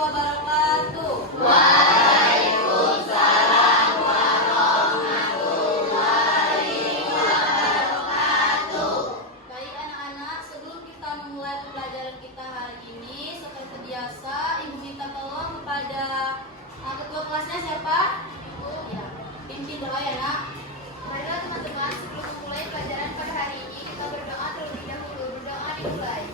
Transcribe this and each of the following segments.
wabarakatuh. Waalaikumsalam warahmatullahi wabarakatuh. Baik anak-anak, sebelum kita memulai pembelajaran kita hari ini, seperti biasa, Ibu minta tolong kepada ketua kelasnya siapa? Ya, pimpin doa ya nak. Marilah teman-teman, sebelum memulai pelajaran pada hari ini, kita berdoa terlebih dahulu. Berdoa dimulai.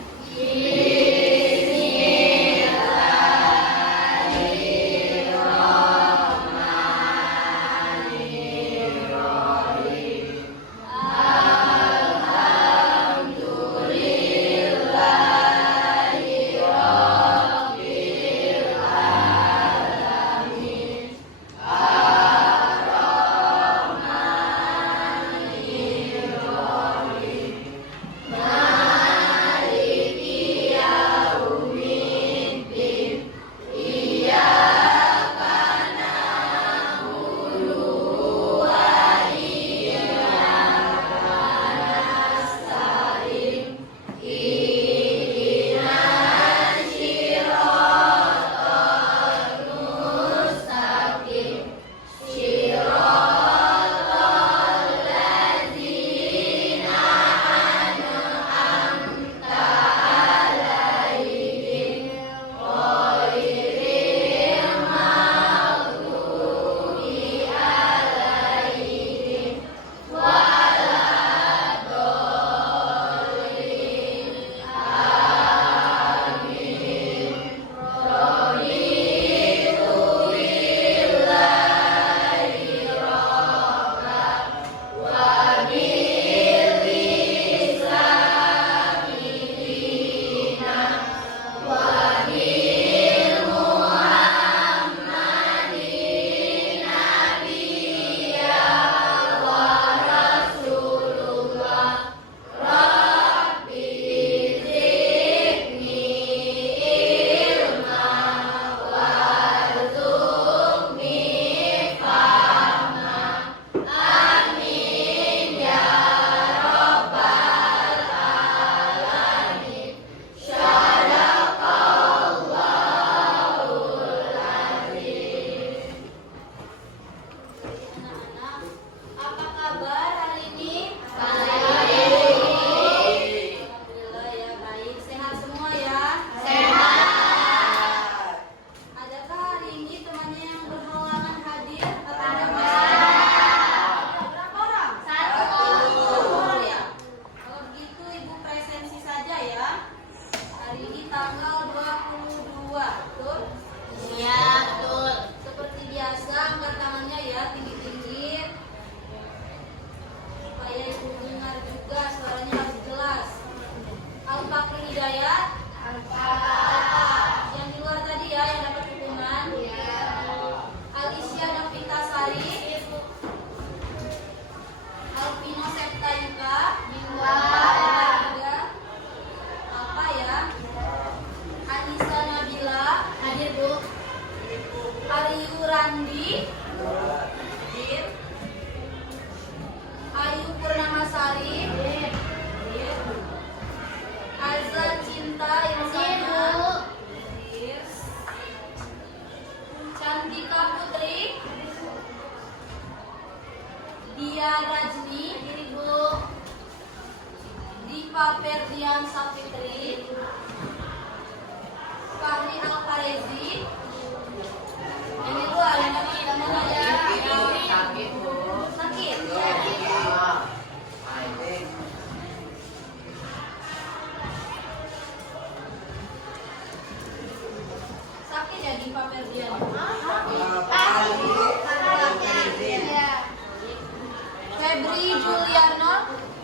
Febri Juliarno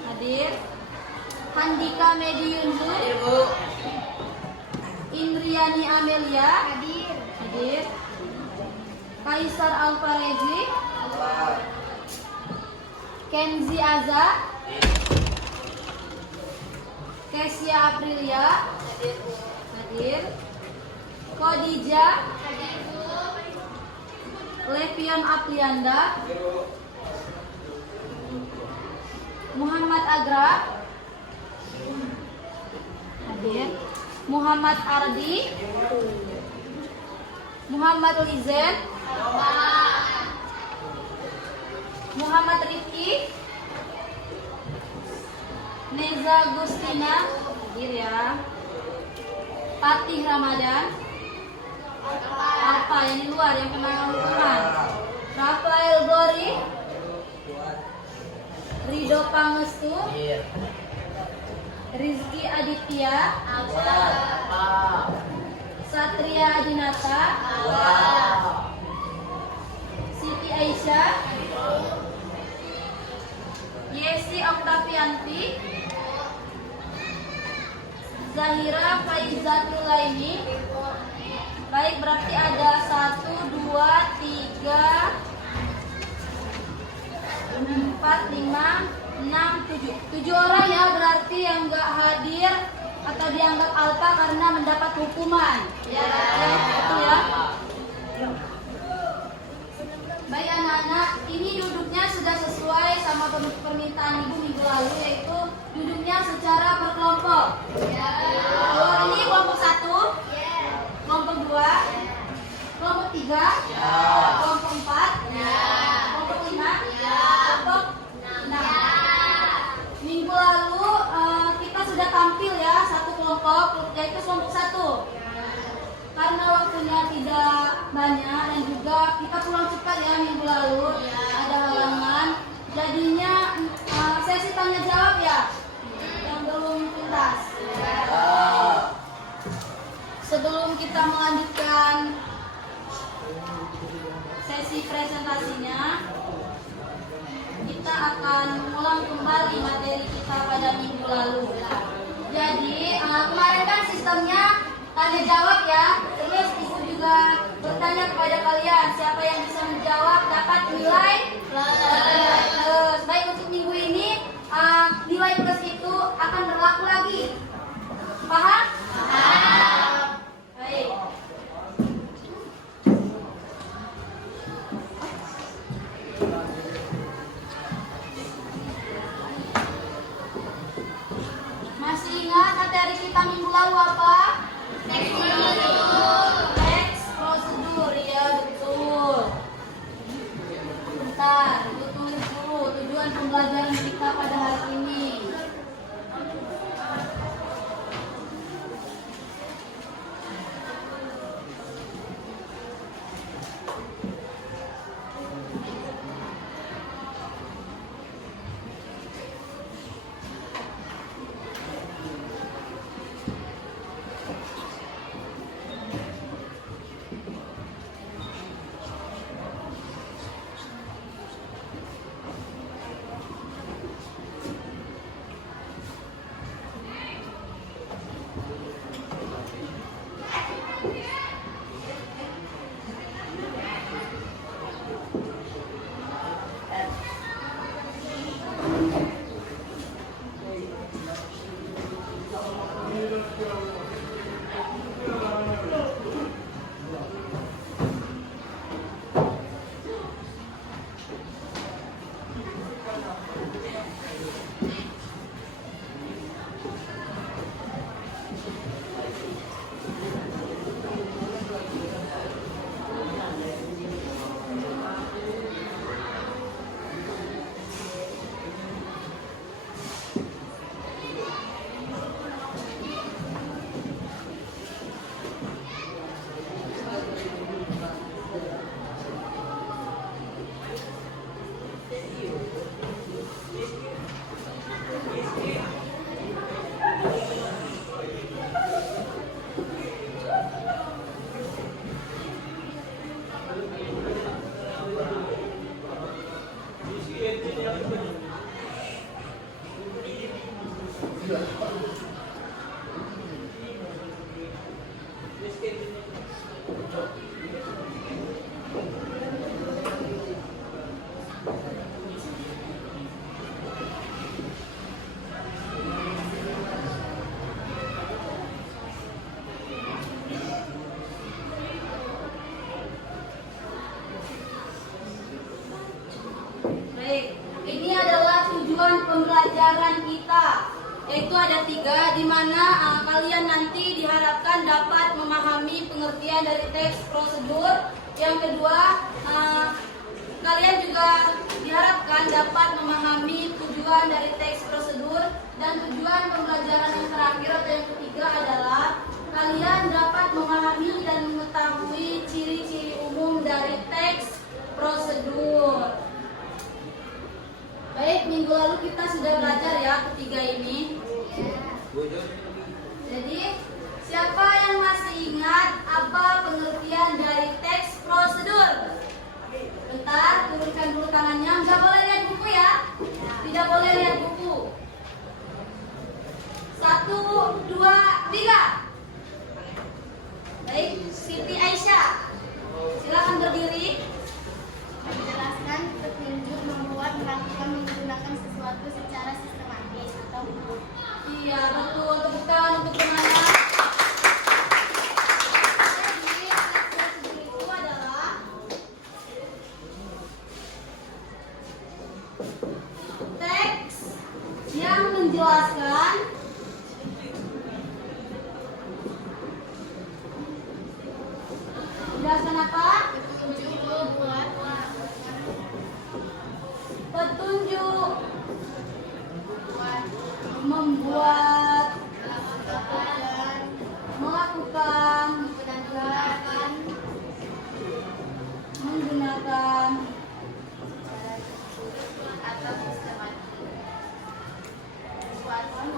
hadir. Handika Mediunzu hadir. Indriani Amelia hadir. Kaisar Alfarezi, Kenzi Aza, Kesia Aprilia hadir. Khadija, Levion Aprianda, Muhammad Agra hadir. Muhammad Ardi, Muhammad Lizen, Muhammad Rifki, Neza Gustina, hadir ya. Patih Ramadan, apa yang di luar yang kena hukuman? Rafael Gori, Rido Pangestu, Rizky Aditya, Satria Adinata, Siti Aisyah, Yesi Oktavianti, Zahira Faizatul Laini. Baik, berarti ada 1, 2, 3, 4, 5, 6, 7. 7 orang ya berarti yang nggak hadir atau dianggap alfa karena mendapat hukuman. Ya, betul ya. Baik anak-anak, ini duduknya sudah sesuai sama permintaan ibu minggu lalu, yaitu duduknya secara berkelompok. Kalau ini kelompok 1, kelompok 2, kelompok 3, kelompok 4, kelompok 5, kelompok 6. Minggu lalu kita sudah tampil ya satu kelompok, yaitu kelompok 1. Karena waktunya tidak banyak dan juga kita pulang cepat ya minggu lalu, ada halangan, jadinya sesi tanya jawab ya yang belum tuntas. Sebelum kita melanjutkan sesi presentasinya, kita akan mengulang kembali materi kita pada minggu lalu. Jadi kemarin kan sistemnya tanya jawab ya, terus ibu juga bertanya kepada kalian siapa yang bisa menjawab dapat nilai plus. Baik, untuk minggu ini nilai plus itu akan berlaku lagi. Paham? Baik. Masih ingat materi kita minggu lalu apa? Teks prosedur, ya betul. Bentar, ibu tulis dulu tujuan pembelajaran kita pada hari ini. pembelajaran kita, yaitu ada 3, di mana kalian nanti diharapkan dapat memahami pengertian pengertian dari teks prosedur. Yang kedua, kalian juga diharapkan dapat memahami tujuan dari teks prosedur, dan tujuan pembelajaran yang terakhir atau yang ketiga adalah kalian dapat memahami dan mengetahui ciri-ciri umum dari teks prosedur. Baik, minggu lalu kita sudah belajar ya ketiga ini. Jadi, siapa yang masih ingat apa pengertian dari teks prosedur? Bentar, turunkan dulu tangannya. Nggak boleh lihat buku ya. Tidak boleh lihat buku. 1, 2, 3. Baik, Siti Aisyah, silakan berdiri. Menjelaskan petunjuk membuat melakukan menggunakan sesuatu secara sistematis atau umum. Iya, betul. Tepuk tangan untuk teman-teman. Jadi, teks prosedur itu adalah teks yang menjelaskan apa? Petunjuk membuat melakukan menggunakan atau sistematis sesuatu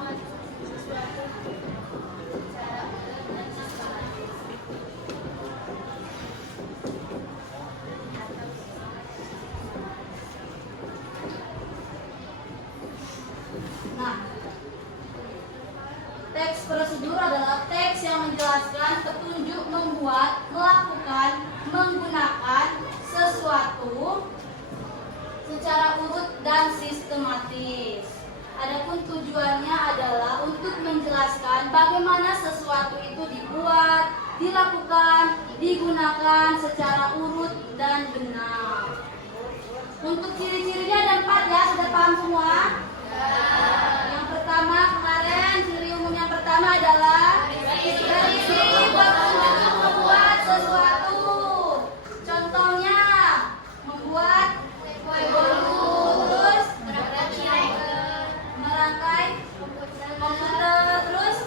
secara umum dan sistematis. Nah, teks prosedur adalah teks yang menjelaskan petunjuk membuat, melakukan, menggunakan sesuatu secara urut dan sistematis. Adapun tujuannya adalah untuk menjelaskan bagaimana sesuatu itu dibuat, dilakukan, digunakan secara urut dan benar. Untuk ciri-cirinya ada 4 ya, sudah paham semua? Yang pertama kemarin, ciri umum yang pertama adalah berisi petunjuk membuat sesuatu. Contohnya membuat kue bolu, terus merangkai komputer, terus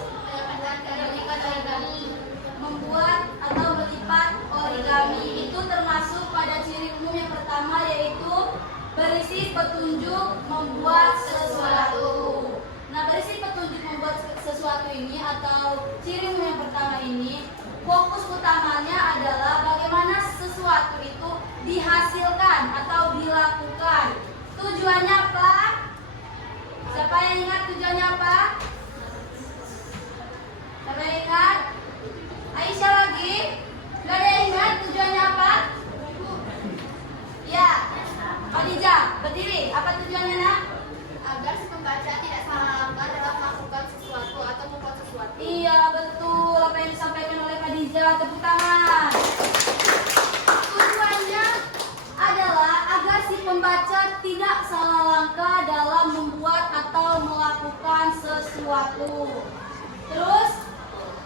membuat atau melipat origami. Itu termasuk pada ciri umum yang pertama, yaitu berisi petunjuk membuat sesuatu. Nah, berisi petunjuk membuat sesuatu ini atau ciri umum yang pertama ini, fokus utamanya adalah bagaimana sesuatu itu dihasilkan atau dilakukan. Tujuannya apa? Siapa yang ingat tujuannya apa? Siapa yang ingat? Aisyah lagi? Gak ada yang ingat tujuannya apa? Ya, Khadijah, berdiri. Apa tujuannya, nak? Agar si pembaca tidak salah langkah dalam melakukan sesuatu atau membuat sesuatu. Iya, betul. Apa yang disampaikan oleh Khadijah. Tepuk tangan. Tujuannya adalah agar si pembaca tidak salah langkah dalam membuat atau melakukan sesuatu. Terus,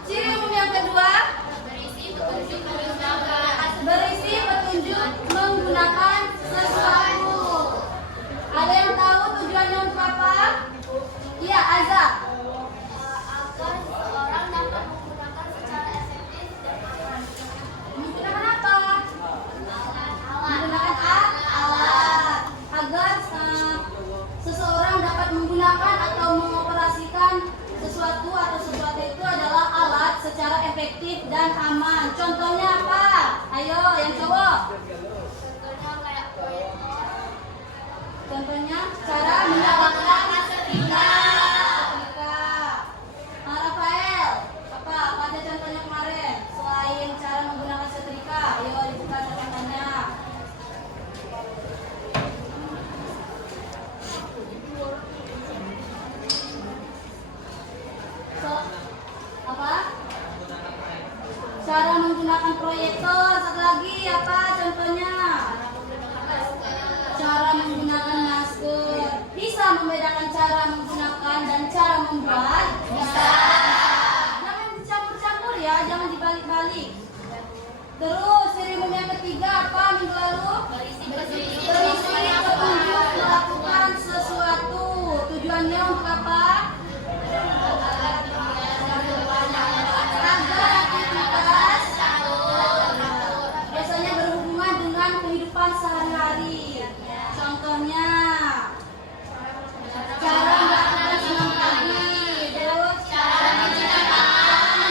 ciri umum yang kedua, Berisi petunjuk menggunakan. berisi petunjuk menggunakan sesuatu. Ada yang tahu tujuannya untuk apa? Iya, Azza. Agar seseorang dapat menggunakan secara efektif dan aman. Menggunakan apa? Menggunakan alat. Agar seseorang dapat menggunakan atau mengoperasikan sesuatu atau sesuatu itu adalah alat secara efektif dan aman. Contohnya apa? Ayo, yang cowok. Contohnya kayak proyektor. Contohnya cara mendapatkan setrika. Rafael, apa aja contohnya kemarin? Selain cara menggunakan setrika, ayo dibuka catatannya. Apa? Cara menggunakan proyektor. Satu lagi apa contohnya? Cara menggunakan masker. Bisa membedakan cara menggunakan dan cara membuat? Bisa. Jangan dicampur-campur ya, jangan dibalik-balik. Terus ciri umum yang ketiga apa minggu lalu? Berisi petunjuk melakukan sesuatu. Tujuannya untuk apa? Agar aktivitas biasanya berhubungan dengan kehidupan sehari-hari. Contohnya cara melakukan senam pagi, terus cara mencuci tangan,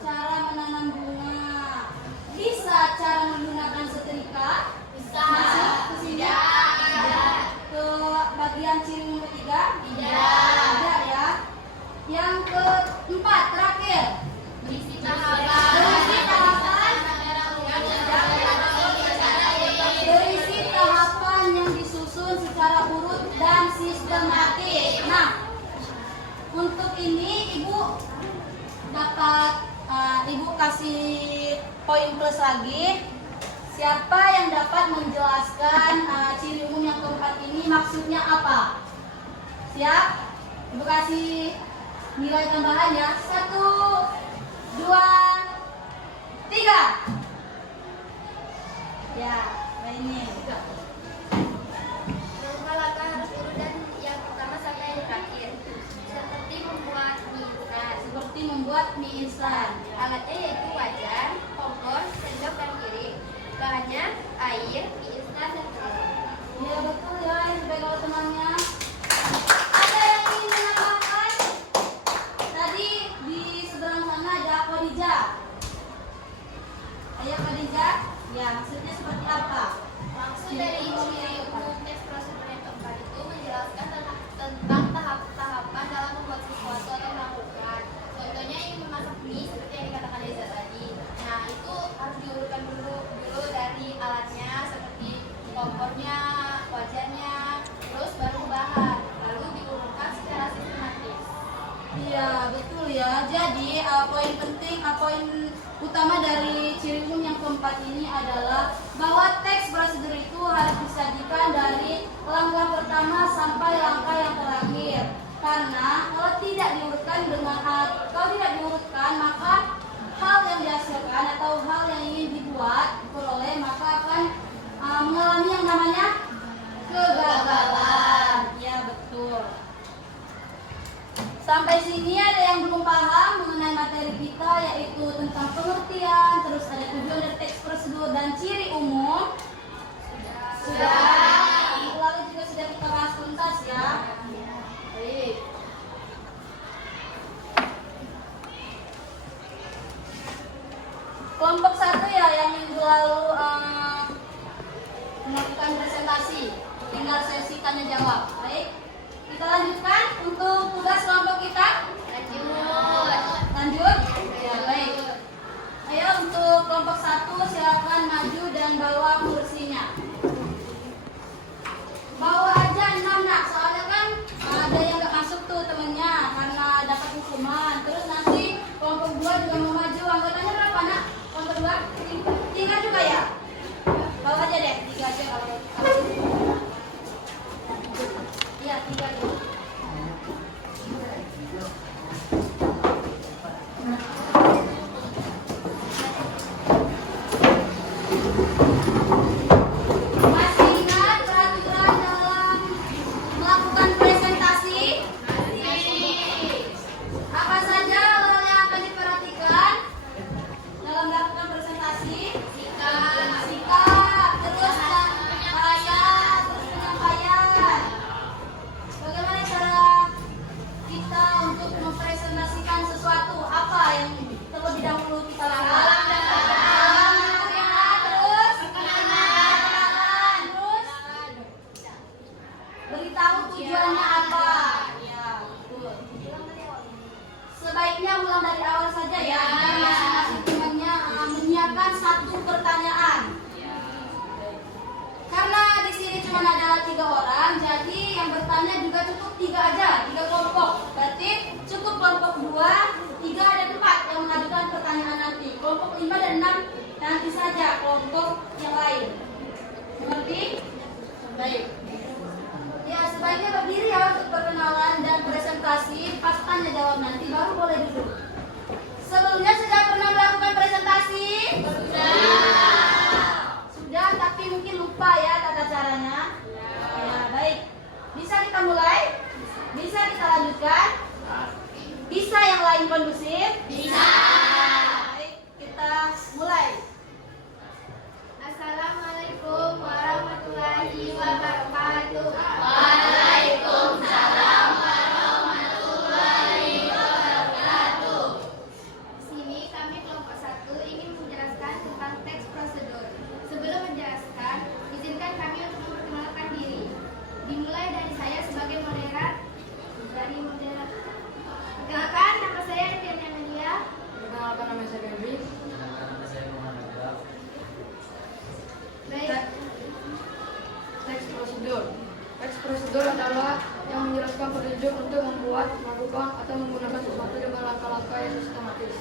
cara menanam bunga. Bisa cara menggunakan setrika? Bisa. Masuk ke sini? Tidak. Ke bagian ciri umum ketiga? Tidak. Tidak ya. Yang keempat terakhir. Berisi tahapan yang disusun secara urut dan sistematis. Nah, untuk ini ibu dapat ibu kasih poin plus lagi. Siapa yang dapat menjelaskan ciri umum yang keempat ini maksudnya apa? Siap? Ibu kasih nilai tambahan ya. 1, 2, 3. Ya, ini. langkah-langkah harus urut dan yang pertama sampai yang terakhir. Seperti membuat mie instan. Seperti membuat mie instan. Alatnya yaitu wajan, kompor, sendok dan piring. Bahannya air, mie instan dan telur. Iya betul ya, ini sebagai kalau temannya. Ada yang ingin menambahkan? Tadi di seberang sana ada Khadijah. Ayo Khadijah. Ya, maksudnya seperti apa? Maksud dari ciri umum teks prosedur yang keempat itu menjelaskan tentang tahap-tahapan dalam membuat sesuatu atau melakukan. Contohnya yang memasak mie seperti yang dikatakan Deza tadi. Nah itu harus diurutkan dulu dari alatnya seperti kompornya, wajannya, terus baru bahan, lalu diurutkan secara sistematis. Iya betul ya. Jadi poin penting, poin utama dari ciri umum yang keempat ini adalah bahwa teks prosedur itu harus disajikan dari langkah pertama sampai langkah yang terakhir. Karena kalau tidak diurutkan maka hal yang dihasilkan atau hal yang ingin diperoleh maka akan mengalami yang namanya kegagalan. Ya betul. Sampai sini ada yang belum paham mengenai materi kita yaitu tentang pengertian, terus ada tujuan dari teks prosedur dan ciri umum. Sudah. Lalu juga sudah kita bahas tuntas ya. Baik. Kelompok 1 ya yang minggu lalu melakukan presentasi, tinggal sesi tanya jawab. Baik. Kita lanjutkan untuk tugas kelompok kita. Lanjut. Ya, baik. Ayo untuk kelompok 1 silakan maju dan bawa kursinya. Bawa aja 6 nak, soalnya kan ada yang nggak masuk tuh temennya karena dapat hukuman. Terus nanti kelompok 2 juga mau maju. Anggotanya berapa nak? Kelompok 2? 3 juga ya? Bawa aja deh, 3 aja kalau. Iya, 3 dulu. Masih ingat peraturan dalam melakukan presentasi? Apa saja hal yang akan diperhatikan dalam melakukan presentasi? Sikap, terus penyampaian, Bagaimana cara kita untuk mempresentasikan sesuatu? Apa yang terlebih dahulu kita lakukan? Terus perkenalan, terus beritahu tujuannya apa? Ya, betul. Sebaiknya ulang dari awal saja ya, biar masing-masing temannya menyiapkan 1 pertanyaan. Karena di sini cuma ada 3 orang, jadi yang bertanya juga cukup 3 aja, 3 kelompok. Berarti cukup kelompok 2, 3 ada 4 yang mengajukan pertanyaan nanti. Kelompok 5 dan 6 nanti saja kelompok yang lain. Mengerti? Baik. Ya sebaiknya berdiri ya untuk perkenalan dan presentasi. Pas tanya jawab nanti baru boleh duduk. Sebelumnya sudah pernah melakukan presentasi? Sudah, tapi mungkin lupa ya tata caranya. Ya, baik. Bisa kita mulai? Bisa kita lanjutkan? Bisa yang lain kondusif? Bisa. Baik, kita mulai. Assalamualaikum warahmatullahi wabarakatuh. Waalaikumsalam warahmatullahi wabarakatuh. Di sini kami kelompok 1 ingin menjelaskan tentang teks prosedur. Sebelum menjelaskan, izinkan kami untuk memperkenalkan diri. Dimulai dari saya sebagai moderator. Perkenalkan, nama saya Diana Media. Perkenalkan, nama saya Febri. Baik. Teks prosedur. Teks prosedur adalah yang menjelaskan petunjuk untuk membuat, melakukan, atau menggunakan sesuatu dengan langkah-langkah yang sistematis.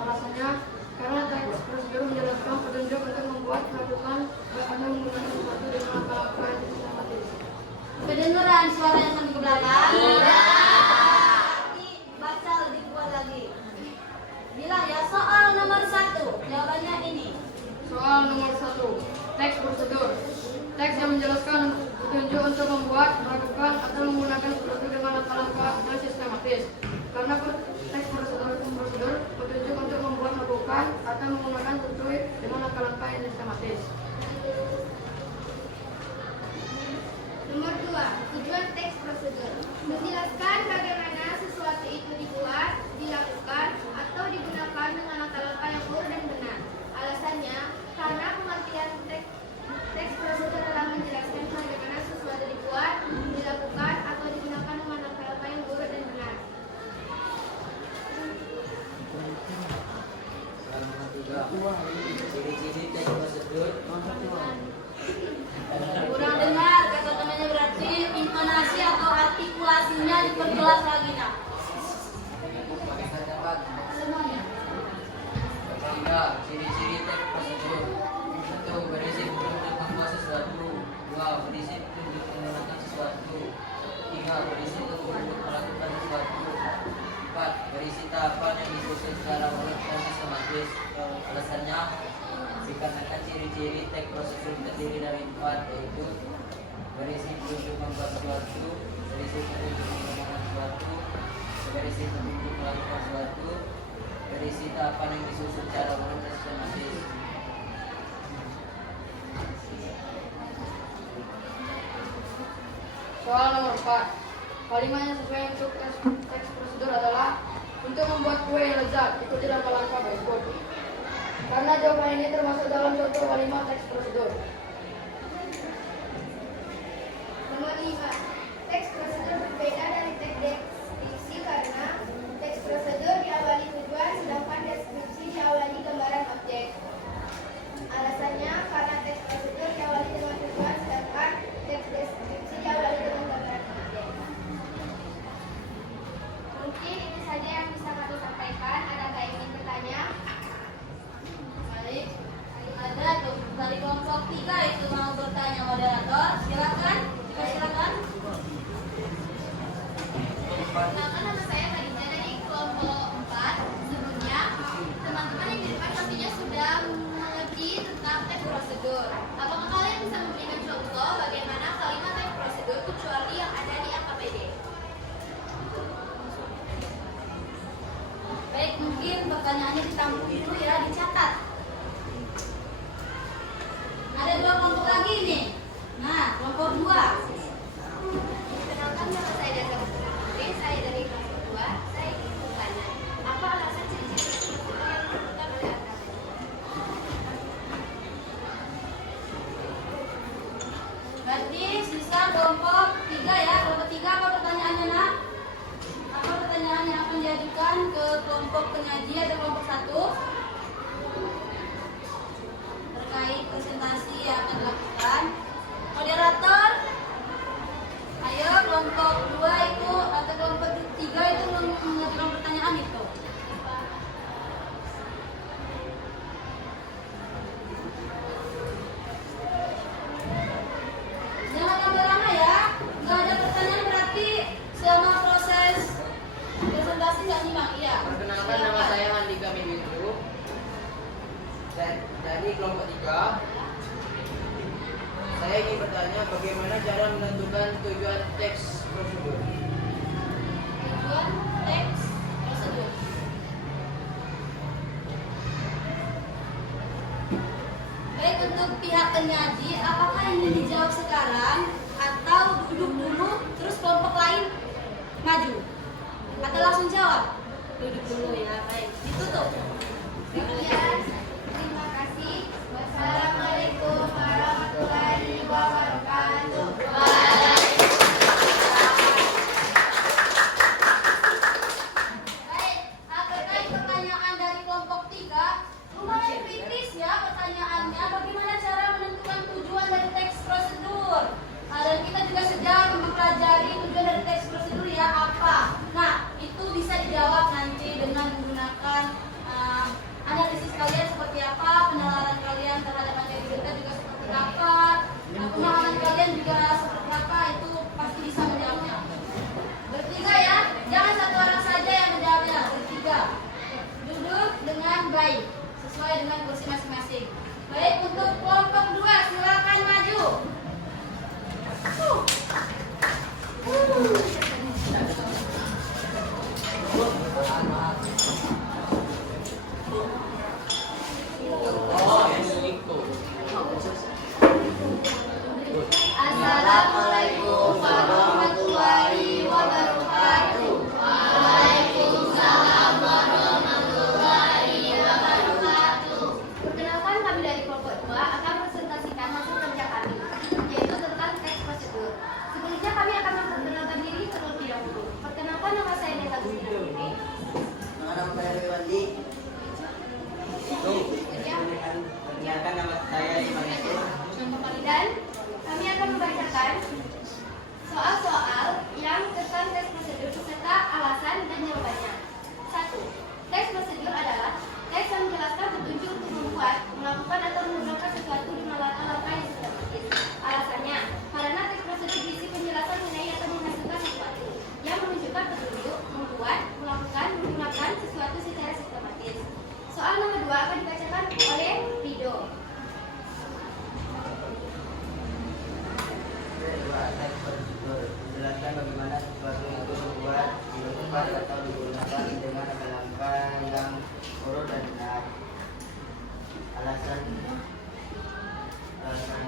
Alasannya, karena teks prosedur menjelaskan petunjuk untuk membuat, melakukan, atau menggunakan sesuatu dengan langkah-langkah yang sistematis. Kedengeran suara yang sampai ke belakang? Tidak. Baca lebih kuat lagi. Bilang ya, soal nomor 1. Jawabannya ini. Soal nomor 1. Teks prosedur. Teks yang menjelaskan petunjuk untuk membuat, melakukan, atau menggunakan sesuatu dengan langkah-langkah yang sistematis. Karena teks prosedur petunjuk untuk membuat, melakukan, atau menggunakan sesuatu dengan langkah-langkah yang sistematis. Nomor 2. Tujuan teks prosedur. Menjelaskan bagaimana sesuatu itu dibuat, dilakukan, atau digunakan dengan langkah-langkah yang lurus dan benar. Alasannya, karena pengertian teks prosedur adalah menjelaskan bagaimana sesuatu dibuat, dilakukan, atau digunakan dengan langkah-langkah yang lurus dan benar. Ciri-ciri teks prosedur. Kurang dengar, kata temannya berarti intonasi atau artikulasinya diperjelas lagi nak. Semuanya. Ketiga, ciri-ciri teks prosedur. 1. Berisi petunjuk membuat sesuatu. 2. Berisi petunjuk menggunakan sesuatu. 3. Berisi petunjuk melakukan sesuatu. 4. Berisi tahapan yang disusun secara urut dan sistematis. Alasannya, dikarenakan ciri-ciri teks prosedur terdiri dari 4, yaitu berisi petunjuk membuat sesuatu, berisi petunjuk menggunakan sesuatu, berisi petunjuk melakukan sesuatu, berisi tahapan yang disusun secara urut dan sistematis. Soal nomor 4. Kalimat yang sesuai untuk teks prosedur adalah untuk membuat kue yang lezat, ikuti langkah-langkah berikut. Karena jawaban ini termasuk dalam contoh kalimat teks prosedur. Nomor 5. Teks prosedur berbeda dari teks deskripsi karena teks prosedur diawali tujuan sedangkan deskripsi diawali gambaran objek. Alasannya karena teks prosedur diawali dengan tujuan sedangkan teks deskripsi diawali dengan gambaran objek. Mungkin itu saja yang bisa kami sampaikan. Adakah yang ingin bertanya? Baik. Ada tuh dari kelompok 3 itu mau bertanya moderator. Silakan. Silakan. Perkenalkan, nama saya Khadijah dari kelompok 4. Sebelumnya, teman-teman yang di depan pastinya sudah mengerti tentang teks prosedur. Apakah kalian bisa memberikan contoh bagaimana kalimat teks prosedur kecuali yang ada di AKPD? Baik, mungkin pertanyaannya ditampung dulu ya, dicatat. Ada 2 kelompok lagi nih. Nah, kelompok 2. Perkenalkan, nama saya Dada Putri. Saya dari kelompok 2. Saya ingin bertanya, apa alasan ciri-ciri prosedur yang ditentukan oleh AKPD? Berarti sisa kelompok 3 ya. Kelompok 3 apa pertanyaannya nak? Apa pertanyaan yang akan diajukan ke kelompok penyaji atau kelompok 1? Terkait presentasi yang akan dilakukan. nggak nyimak? Iya. Perkenalkan, nama saya Andika Mimitu dari kelompok 3. Saya ingin bertanya bagaimana cara menentukan tujuan teks prosedur. Tujuan teks prosedur. Baik, untuk pihak penyaji, apakah ini dijawab sekarang atau duduk dulu terus kelompok lain maju? Atau langsung jawab? Duduk dulu ya, baik. Ditutup. Sekian, terima kasih. Wassalamualaikum warahmatullahi wabarakatuh. Baik, terkait pertanyaan dari kelompok 3, lumayan kritis ya pertanyaannya. Bagaimana cara menentukan tujuan dari teks prosedur? Dan kita juga sedang mempelajari tujuan dari teks prosedur ya apa. Nah, itu bisa dijawab nanti dengan menggunakan analisis kalian seperti apa, penalaran kalian terhadap materi kita juga seperti apa, pemahaman kalian juga seperti apa, itu pasti bisa menjawabnya. Bertiga ya, jangan satu orang saja yang menjawabnya, bertiga. Duduk dengan baik, sesuai dengan kursi masing-masing. Baik, untuk kelompok 2, silakan maju. Assalamualaikum warahmatullahi wabarakatuh. Waalaikumsalam warahmatullahi wabarakatuh. Perkenalkan, kami dari kelompok 2 akan presentasikan hasil kerja kami, yaitu tentang teks prosedur. Sebelumnya kami akan memperkenalkan diri terlebih dahulu. Perkenalkan, nama saya Neta Gustina Putri. Nama saya Rewandi. Perkenalkan, nama saya Iman Yusuf. Dan kami akan membacakan soal-soal yang tentang teks prosedur beserta alasan dan jawabannya. 1. Teks prosedur adalah teks yang menjelaskan petunjuk untuk membuat, melakukan atau menggunakan sesuatu dengan langkah-langkah yang sistematis. Alasannya, karena teks prosedur berisi penjelasan mengenai atau menghasilkan sesuatu yang menunjukkan petunjuk, membuat, melakukan, menggunakan sesuatu secara sistematis. Soal nomor 2 akan dibacakan oleh Rido. Teks prosedur menjelaskan bagaimana sesuatu itu dibuat, dilakukan atau digunakan dengan langkah yang urut dan benar. Alasan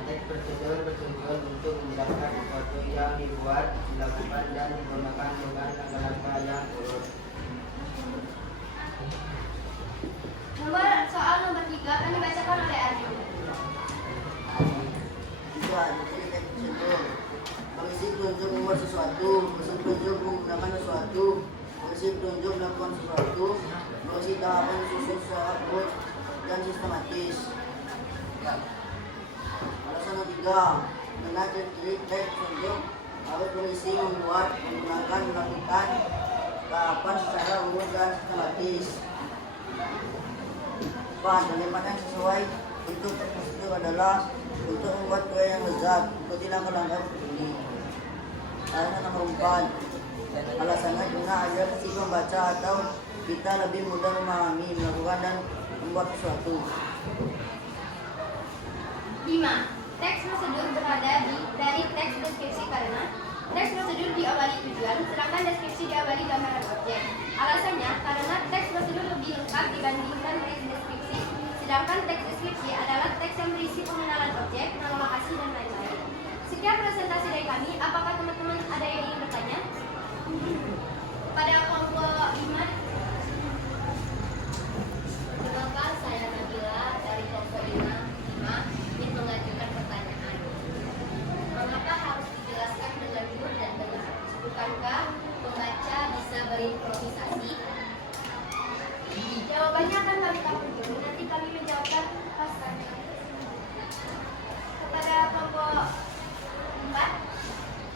teks prosedur bertujuan untuk memudahkan sesuatu yang dibuat, dilakukan dan digunakan dengan langkah-langkah yang urut. Soal nomor 3 akan dibacakan oleh Arjun. Juga jadi teks prosedur mengisi petunjuk membuat sesuatu, mengisi petunjuk menggunakan sesuatu, mengisi petunjuk melakukan sesuatu, mengisi tahapan susun sesuatu dan sistematis. Alasan ketiga, dengan ciri teks prosedur harus mengisi, membuat, menggunakan, melakukan tahapan secara urut dan sistematis. 4. Kalimat yang sesuai untuk teks prosedur adalah untuk membuat kue yang lezat, ikuti langkah-langkah ini. Alasan nomor 4, alasannya guna agar si pembaca atau kita lebih mudah memahami, melakukan dan membuat sesuatu. 5. Teks prosedur berada dari teks deskripsi karena teks prosedur diawali tujuan, sedangkan deskripsi diawali gambaran objek. Alasannya karena teks prosedur lebih lengkap dibandingkan teks deskripsi, sedangkan teks deskripsi adalah teks yang berisi pengenalan objek, nama lokasi, dan lain-lain. Sekian presentasi dari kami. Apakah teman-teman ada yang ingin bertanya? Pada kelompok 5. Perkenalkan, saya Nabila dari kelompok 5 ingin mengajukan pertanyaan. Mengapa harus dijelaskan dengan jujur dan benar? Bukankah pembaca bisa berimprovisasi? Jawabannya akan kami tampilkan. Nanti kami menjawabkan pas tanya. Kepada kelompok 4,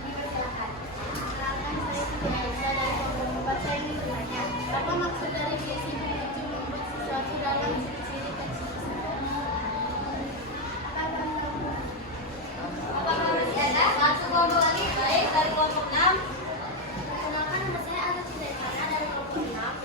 dipersilakan. Silakan, saya Sudiansa dari kelompok 4. Saya ingin bertanya, apa maksud dari prinsip petunjuk membuat sesuatu dalam ciri-ciri teks prosedur? Apakah masih ada satu kelompok lagi? Baik, dari kelompok 6. Perkenalkan, nama saya Aza Sudiansa dari kelompok 6.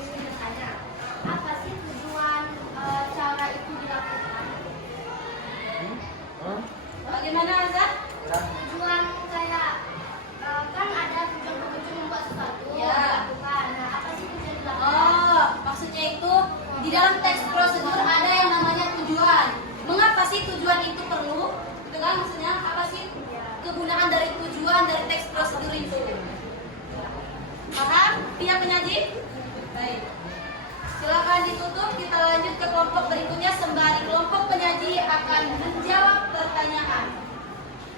adik-adik? Baik. Silakan ditutup, kita lanjut ke kelompok berikutnya sembari kelompok penyaji akan menjawab pertanyaan.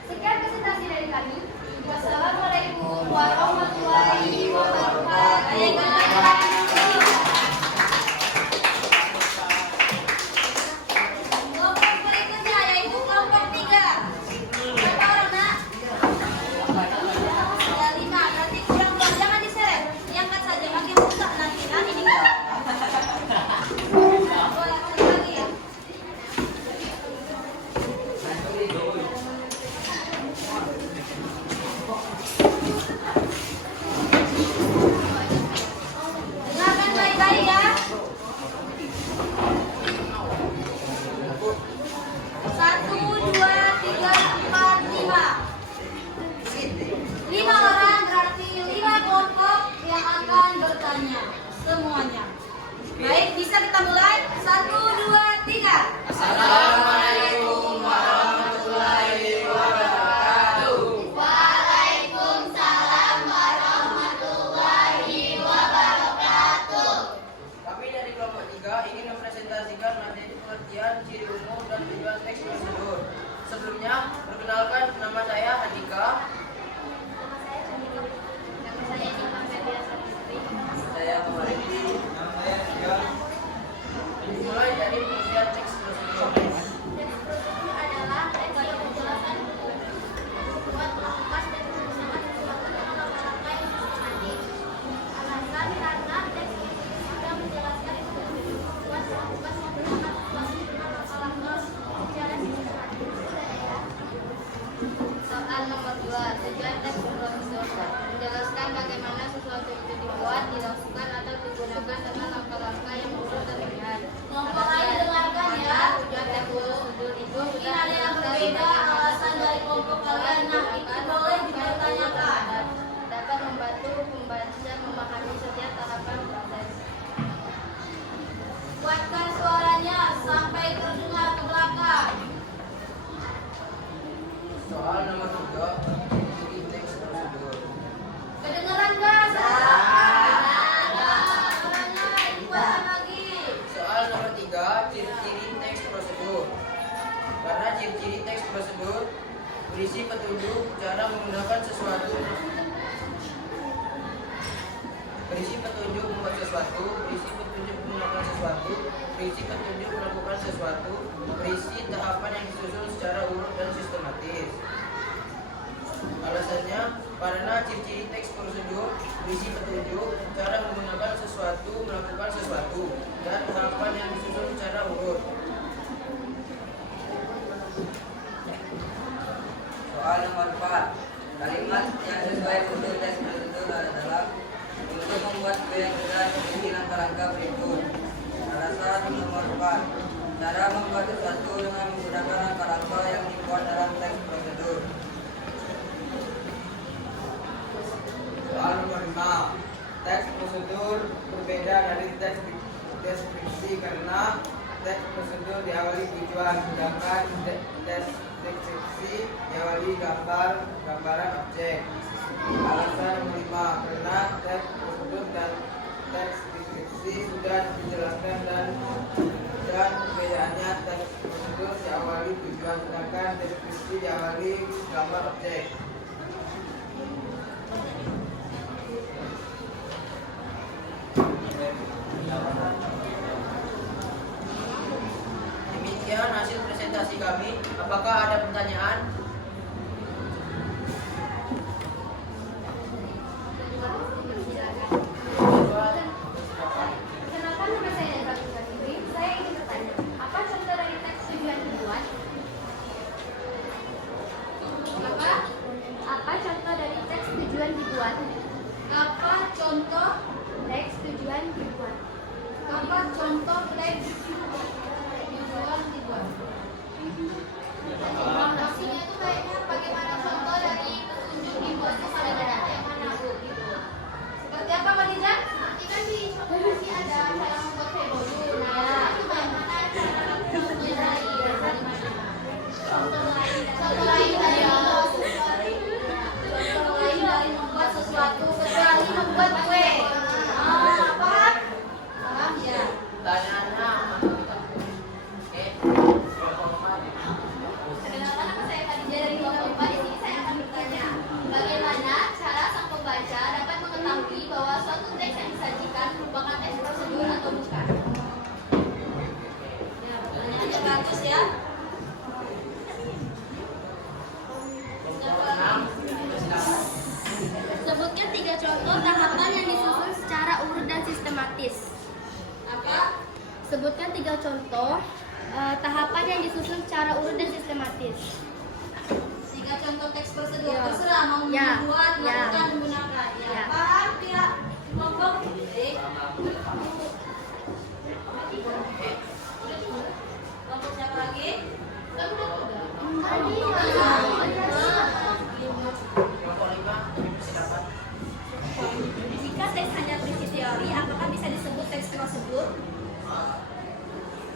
Sekian presentasi dari kami. Wassalamualaikum warahmatullahi wabarakatuh. Kelompok berikutnya yaitu kelompok 3. Berapa orang, Nak? Ada 5. Nanti kurang 2, jangan diseret. Diangkat saja, makin susah nanti. Nanti ini. Boleh, lagi ya. Dengarkan baik-baik ya. 1, 2, 3, 4, 5. 5 orang berarti 5 kelompok yang akan bertanya semuanya. Baik, bisa kita mulai. 1, 2, 3. Assalamualaikum warahmatullahi wabarakatuh. Waalaikumsalam warahmatullahi wabarakatuh. Kami dari kelompok 3 ingin mempresentasikan materi pengertian, ciri umum, dan tujuan teks prosedur. Sebelumnya, perkenalkan, nama saya Andika. Nama saya Imam Febiasa Putri. Saya Komariti. Dimulai dari pengertian teks prosedur. Teks prosedur adalah teks yang menjelaskan buat melakukan dan bersama sesuatu dengan langkah-langkah yang sistematis. Alasan karena teks itu sudah menjelaskan buat melakukan dan bersama sesuatu dengan langkah-langkah secara sistematis. Sudah ya. Soal nomor 2, tujuan teks prosedur menjelaskan bagaimana sesuatu itu dibuat, dilakukan, atau digunakan dengan langkah-langkah yang perlu terlihat. Kelompok lain dengarkan ya. Tujuan teks prosedur itu Mungkin ada yang berbeda alasan dari kelompok kalian. Nah, itu boleh dipertanyakan. dapat membantu pembaca memahami setiap tahapan proses. Kuatkan suaranya sampai terdengar ke belakang. Soal nomor 3, ciri teks prosedur. Kedengeran gak? Suaranya dikuatkan lagi. Soal nomor 3, ciri-ciri teks prosedur. Karena ciri-ciri teks prosedur berisi petunjuk cara menggunakan sesuatu, berisi petunjuk membuat sesuatu, berisi petunjuk menggunakan sesuatu, berisi petunjuk melakukan sesuatu, berisi tahapan yang disusun secara urut dan sistematis. Alasannya, karena ciri-ciri teks prosedur berisi petunjuk cara menggunakan sesuatu, melakukan sesuatu, dan tahapan yang disusun secara urut. Soal nomor 4. Kalimat yang sesuai untuk teks prosedur adalah untuk membuat kue yang benar memiliki langkah-langkah berikut. Alasan nomor 4. Cara membuat sesuatu dengan menggunakan langkah-langkah yang dibuat dalam teks prosedur. Soal nomor 5. Teks prosedur berbeda dari teks deskripsi karena teks prosedur diawali tujuan, sedangkan teks deskripsi diawali gambaran objek. Alasan nomor 5. Karena teks prosedur dan teks deskripsi sudah dijelaskan dan perbedaannya teks prosedur diawali tujuan, sedangkan deskripsi diawali gambar objek. Demikian hasil presentasi kami. Apakah ada pertanyaan? Kenapa nama saya Eva Putri? Saya ingin bertanya, apa contoh dari teks tujuan dibuat? Apa contoh dari teks tujuan dibuat? Apa contoh? Teks tujuan dibuat. Apa contoh teks tujuan dibuat? Lokasinya bukan? Ya, pertanyaannya bagus ya. Siapa lagi? Sebutkan 3 contoh tahapan yang disusun secara urut dan sistematis. Apa? Sebutkan 3 contoh tahapan yang disusun secara urut dan sistematis. 3 contoh teks prosedur Ya. terserah mau Ya. membuat, Ya. melakukan, menggunakan. Ya. Ya. Paham pihak kelompok? Kelompok siapa lagi? Jika teks hanya berisi teori, apakah bisa disebut teks prosedur?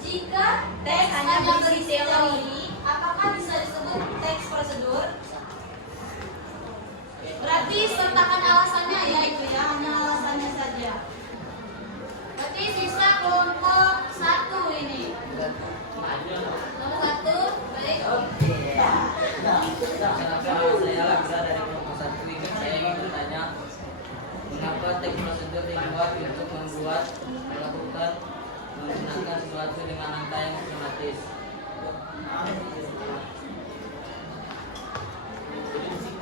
Jika teks hanya berisi teori, apakah bisa disebut teks prosedur? Berarti sertakan alasannya ya itu ya, hanya alasannya saja. Berarti sisa kelompok 1 ini. Nomor 1, baik. Kenapa saya Labra dari kelompok 1 ini? Saya ingin bertanya, mengapa teks prosedur dibuat untuk membuat, melakukan, menggunakan sesuatu dengan angka yang sistematis?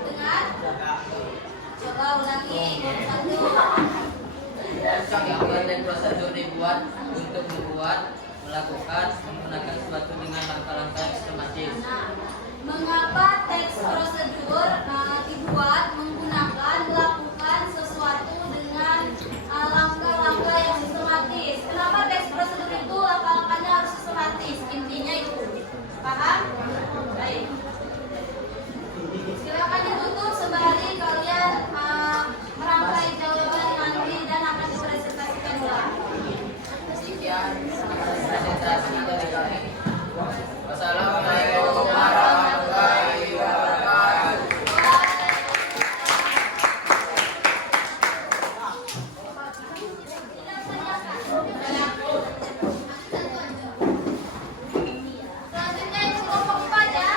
Dengar? Coba ulangi. Nomor 1. Mengapa teks prosedur dibuat untuk membuat, melakukan, menggunakan sesuatu dengan langkah-langkah yang sistematis? Nah, mengapa teks prosedur dibuat menggunakan melakukan sesuatu dengan langkah-langkah yang sistematis? Kenapa teks prosedur itu langkah-langkahnya harus sistematis? Intinya itu. Paham? Baik. Silakan ditutup sembari kalian merangkai jawaban nanti dan akan dipresentasikan ulang. Sekian presentasi dari kami. Wassalamualaikum warahmatullahi wabarakatuh. Selanjutnya itu kelompok 4 ya.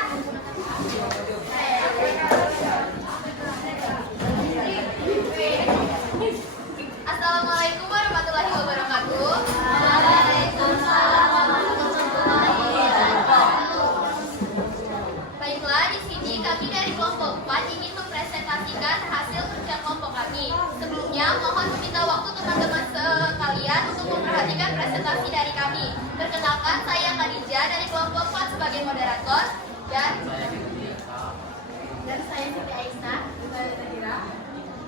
Assalamualaikum warahmatullahi wabarakatuh. Waalaikumsalam warahmatullahi wabarakatuh. Baiklah, di sini kami dari kelompok 4 ingin mempresentasikan hasil kerja kelompok kami. Sebelumnya, mohon meminta waktu teman-teman sekalian untuk memperhatikan presentasi dari kami. Perkenalkan, saya Khadijah dari kelompok 4 sebagai moderator dan saya Siti Aisyah.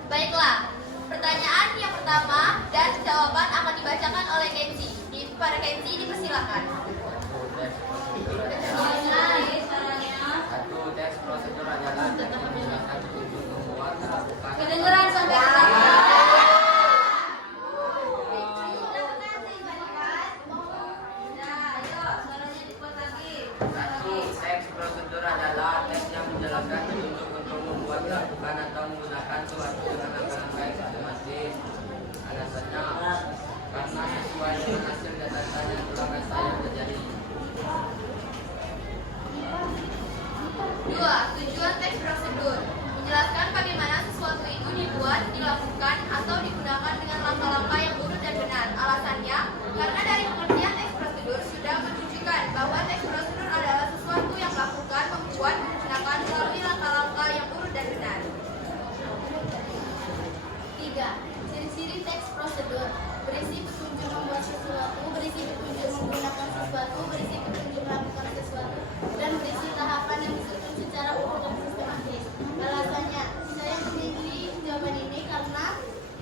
Baiklah, pertanyaan yang pertama dan jawaban akan dibacakan oleh Kenzi. Para Kenzi dipersilakan. Satu, teks prosedur adalah teks yang menjelaskan tujuan membuat, melakukan. Kedengeran sampai ke sana. Nah, ayo suaranya dikuat lagi. Satu, teks prosedur adalah teks yang menjelaskan petunjuk untuk membuat, melakukan atau menggunakan suatu dengan langkah-langkah yang sistematis. Alasannya, karena sesuai dengan hasil data yang telah saya terjadi. 2. Tujuan teks prosedur menjelaskan bagaimana sesuatu itu dibuat, dilakukan, atau digunakan dengan langkah-langkah yang urut dan benar. Alasannya, karena dari pengertian teks prosedur sudah menunjukkan bahwa teks prosedur adalah sesuatu yang dilakukan, membuat, menggunakan melalui langkah-langkah yang urut dan benar. 3. Ciri-ciri teks prosedur berisi petunjuk membuat sesuatu, berisi petunjuk menggunakan sesuatu, berisi petunjuk melakukan sesuatu, dan berisi tahapan yang disusun secara urut dan sistematis. Alasannya, saya memilih jawaban ini karena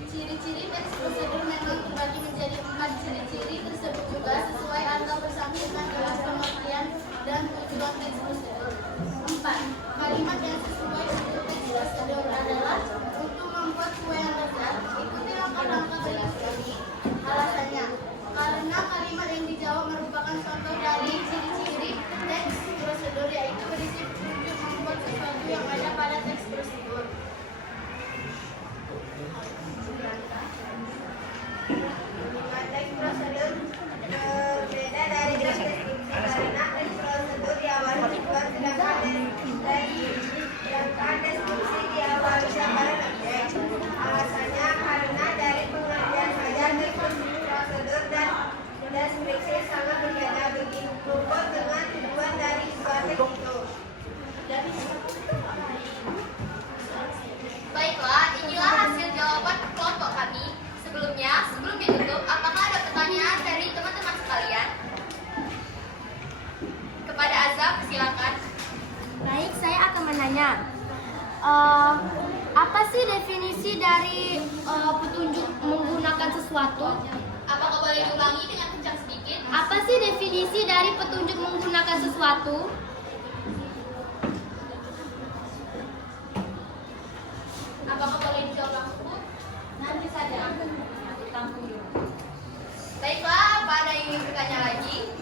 ciri-ciri teks prosedur memang terbagi menjadi 4 ciri-ciri tersebut juga sesuai atau bersangkutan dengan pengertian dan tujuan teks prosedur. 4. Kalimat yang sesuai untuk teks prosedur adalah untuk membuat kue yang lezat, ikuti langkah-langkah berikut ini. Alasannya, karena kalimat yang dijawab merupakan contoh dari ciri-ciri teks prosedur, yaitu berisi petunjuk membuat sesuatu sesuatu? Apakah boleh diulangi dengan kencang sedikit? Apa sih definisi dari petunjuk menggunakan sesuatu? Apakah boleh dijawab langsung? Nanti saja. Tampung dulu. Baiklah, apa ada yang ingin bertanya lagi?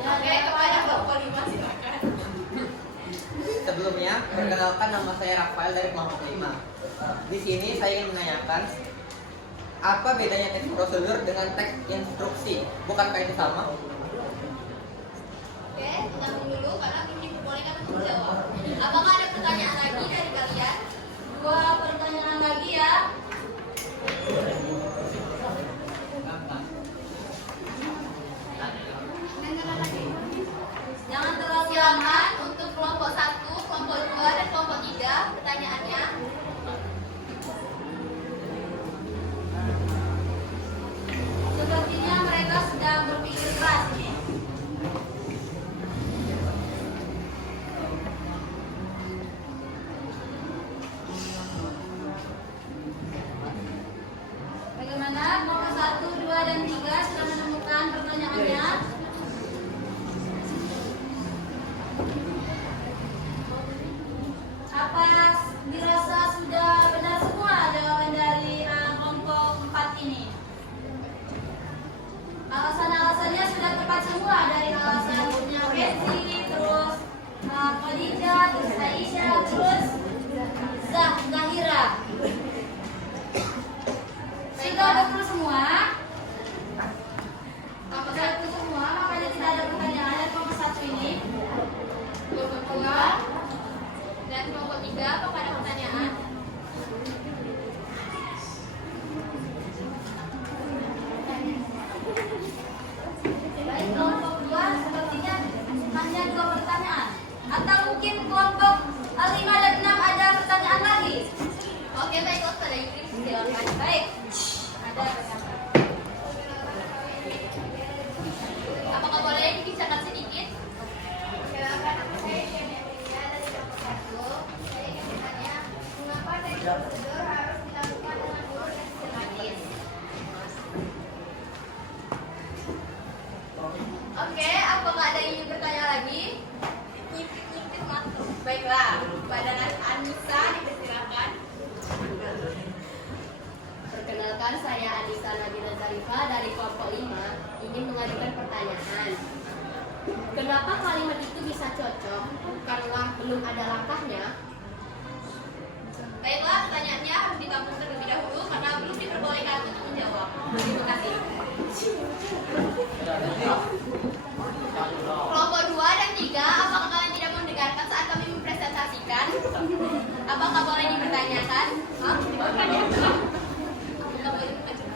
Oke, kepada Bapak Lima silakan. Sebelumnya, perkenalkan nama saya Rafael dari kelompok 5. Di sini saya ingin menanyakan apa bedanya teks prosedur dengan teks instruksi? Bukankah itu sama? Oke, tunggu dulu karena belum diperbolehkan untuk menjawab. Apakah ada pertanyaan lagi dari kalian? 2 pertanyaan lagi ya. Jangan terlalu lama. Silakan untuk kelompok 1, kelompok 2, dan kelompok 3 pertanyaannya. Sepertinya mereka sedang berpikir keras nih. Bagaimana? Nomor 1, 2, dan 3 sudah menemukan pertanyaannya? Apa dirasa sudah benar semua jawaban dari kelompok 4 ini? Alasan-alasannya sudah tepat semua, dari alasannya Kenzi, terus Khadijah, terus Aisyah, terus Zahira. Sudah betul semua? Sudah betul semua, makanya tidak ada pertanyaan dari kelompok 1 ini. Kelompok 2 dan kelompok 3, apakah ada pertanyaan? Baik, kelompok 2 sepertinya hanya 2 pertanyaan. Atau mungkin kelompok 5 dan 6 ada pertanyaan lagi? Oke, baiklah, pada Idris, silakan. Baik, ada pertanyaan. Apakah boleh dibicarakan sedikit? Silakan, nama saya Shemelia dari kelompok 1. Saya ingin bertanya, mengapa teks prosedur harus dilakukan dengan urut dan sistematis? Oke, apakah ada yang ingin bertanya lagi? Nyipit-nyipit masuk. Baiklah, pada Anissa dipersilakan. Perkenalkan, saya Anissa Nabila Zarifah dari kelompok 5 ingin mengajukan pertanyaan. Kenapa kalimat itu bisa cocok? Bukanlah belum ada langkahnya? Baiklah, pertanyaannya harus ditampung terlebih dahulu karena belum diperbolehkan untuk menjawab. Terima kasih. Kelompok 2 dan 3, apakah kalian tidak mendengarkan saat kami mempresentasikan? Apakah boleh dipertanyakan? Dipertanyakan? Apakah boleh dipertanyakan?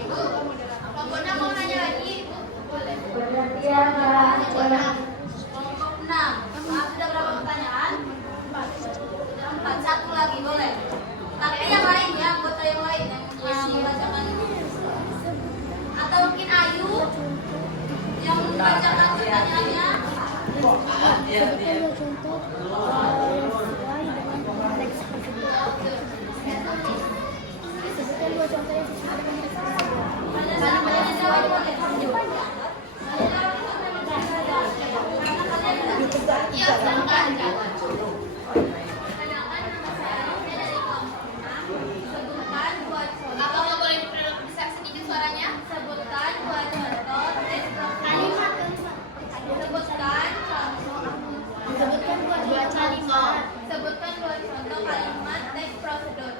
Ibu, kelompok 6 mau nanya lagi, Ibu? Boleh. Kelompok 6. Kelompok 6. Sudah berapa pertanyaan? 4. 1 lagi boleh. Tapi yang lain ya, anggota yang lain yang membacakan. Atau mungkin Ayu yang membacakan pertanyaannya. Iya, silakan. Apakah boleh diperbesar sedikit suaranya? Sebutkan 2 contoh teks Kalimat Sebutkan 2 kalimat. Sebutkan 2 contoh kalimat teks prosedur.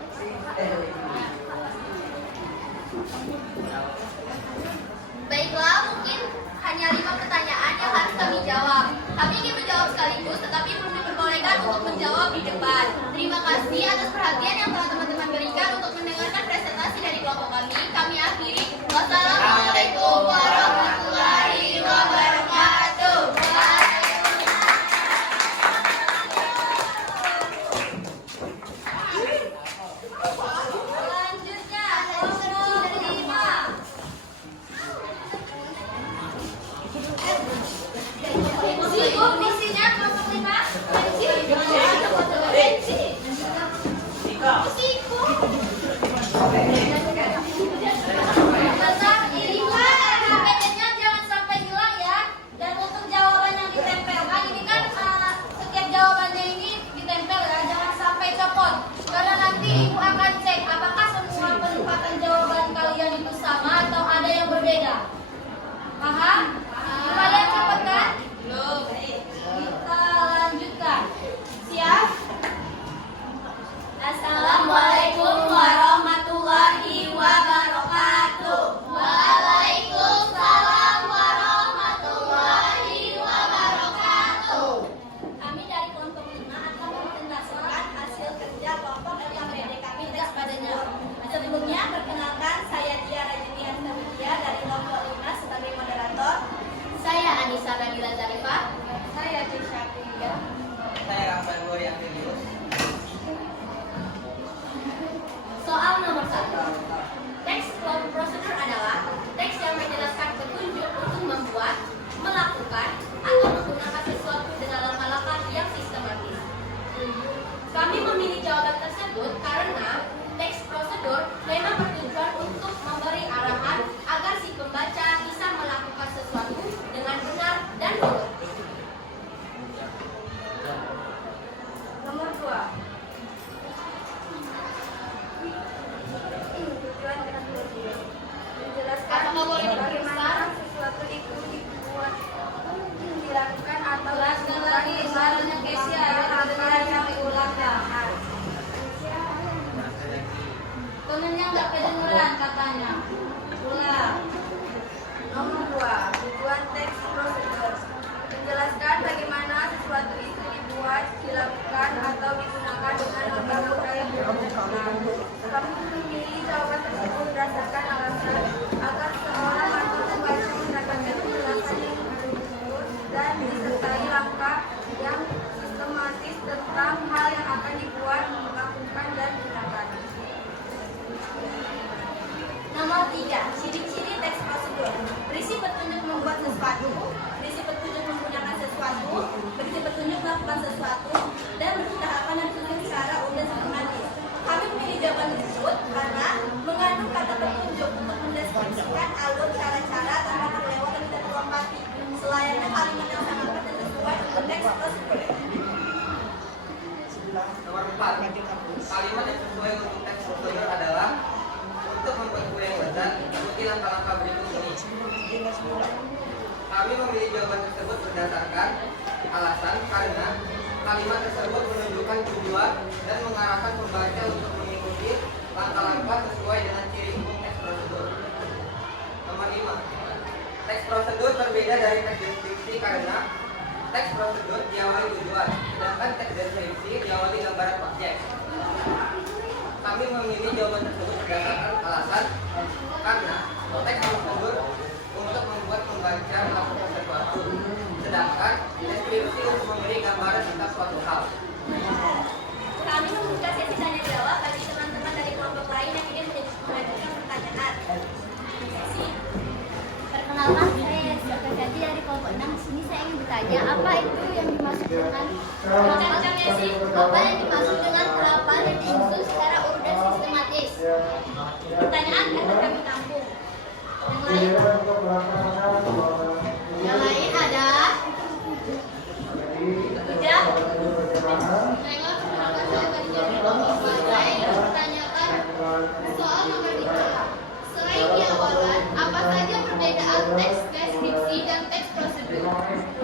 Baiklah, mungkin hanya 5 pertanyaan yang harus kami jawab. Kami ingin menjawab sekaligus, tetapi belum diperbolehkan untuk menjawab di depan. Terima kasih atas perhatian yang telah teman-teman berikan untuk mendengarkan presentasi dari kelompok kami. Kami akhiri. Wassalamualaikum warahmatullahi wabarakatuh. Selanjutnya kelompok 5. Apakah boleh diperiksa? Sesuatu itu dibuat dilakukan atau Jelaskan lagi suaranya Kesia ya, kedengaran yang diulang ya. Tonennya nggak kedengeran katanya. Ulang. Nomor 2, tujuan teks prosedur. Menjelaskan bagaimana sesuatu itu dibuat, dilakukan, atau digunakan dengan nota-nota yang dibutuhkan. Kamu memilih jawaban tersebut berdasarkan alasan agar seorang atau pembaca mendapatkan penjelasan yang menyeluruh dan disertai langkah yang sistematis tentang hal yang akan dibuat, dilakukan, dan digunakan. Nomor 3, ciri-ciri teks prosedur. Berisi petunjuk membuat sesuatu, berisi petunjuk menggunakan sesuatu, berisi petunjuk melakukan sesuatu, dan berisi tahapan yang disusun secara urut sistematis. Kami memilih jawaban tersebut karena mengandung kata petunjuk untuk mendeskripsikan alur cara-cara tanpa terlewat dan tidak terlompati. Selayaknya kalimat yang sangat dan sesuai untuk teks prosedur. Nomor 4. Kalimat yang sesuai untuk teks prosedur adalah untuk membuat kue yang lezat, ikuti langkah-langkah berikut ini. Kami memilih jawaban tersebut berdasarkan alasan karena kalimat tersebut menunjukkan tujuan dan mengarahkan pembaca untuk mengikuti langkah-langkah sesuai dengan ciri umum teks prosedur. Nomor 5. Teks prosedur berbeda dari teks deskripsi karena teks prosedur diawali tujuan, sedangkan teks deskripsi diawali gambaran objek. Kami memilih jawaban tersebut berdasarkan alasan karena teks prosedur untuk membuat pembaca melakukan sesuatu, sedangkan deskripsi untuk memberi gambaran tentang suatu hal. Kami membuka sesi tanya jawab bagi teman-teman dari kelompok lain yang ingin mengajukan pertanyaan. Perkenalkan, saya Rizka Ferdianti dari kelompok 6. Di sini saya ingin bertanya, apa itu yang dimaksud dengan apa yang dimaksud dengan tahapan yang disusun secara urut dan sistematis? Pertanyaan akan kami tampung. Yang lain? Yang lain ada? Tidak? Baiklah, perkenalkan saya dari kelompok 2. Saya ingin bertanyakan soal nomor 3. Selain di awalan, apa saja perbedaan teks deskripsi dan teks prosedur?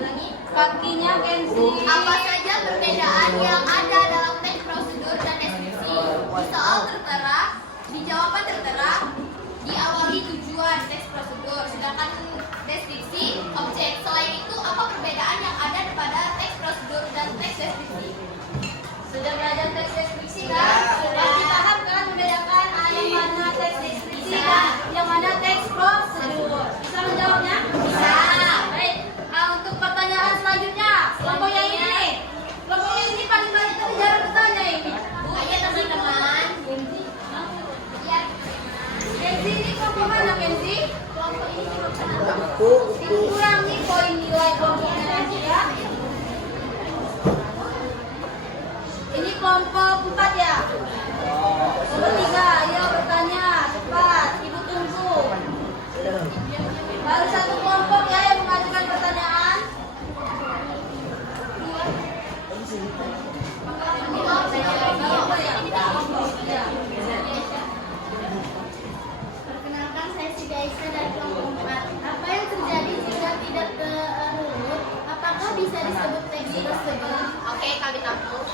Ulangi. Kakinya Kenzi. Apa saja perbedaan yang ada dalam teks prosedur dan deskripsi? Di soal tertera, di jawaban tertera, diawali tujuan teks prosedur, sedangkan deskripsi objek. Selain itu, apa perbedaan yang ada pada teks prosedur dan teks deskripsi? Sudah belajar teks deskripsi kan? Pasti paham kan membedakan yang mana teks deskripsi dan yang mana teks prosedur. Bisa menjawabnya? Bisa. Baik. Untuk pertanyaan selanjutnya, kelompok yang ini nih. Kelompok yang ini paling banyak tapi jarang bertanya ini. Ayo teman-teman. Ya. Kenzi ini kelompok mana Kenzi? Kelompok ini merupakan Dikurangi poin nilai kelompoknya nanti ya. Ini kelompok 4 ya. Kelompok 3, ayo bertanya cepat. Ibu tunggu. Baru satu kelompok ya yang mengajukan pertanyaan. Perkenalkan, saya Siti Aisyah dari kelompok 4. Apa yang terjadi jika tidak terurut? Apakah bisa disebut teks prosedur? Oke, kami tampung.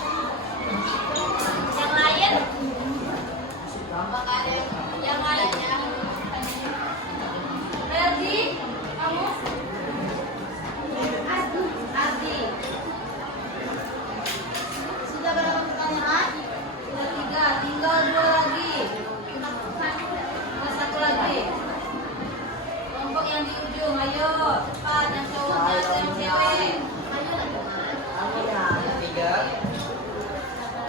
yang lain. Apakah ada Yang lain. Ferdi, kamu? Ardi. Sudah berapa pertanyaan? Sudah 3, tinggal 2 lagi. Satu lagi. Kelompok yang di ujung, ayo cepat yang cowoknya atau yang cewek. Tiga.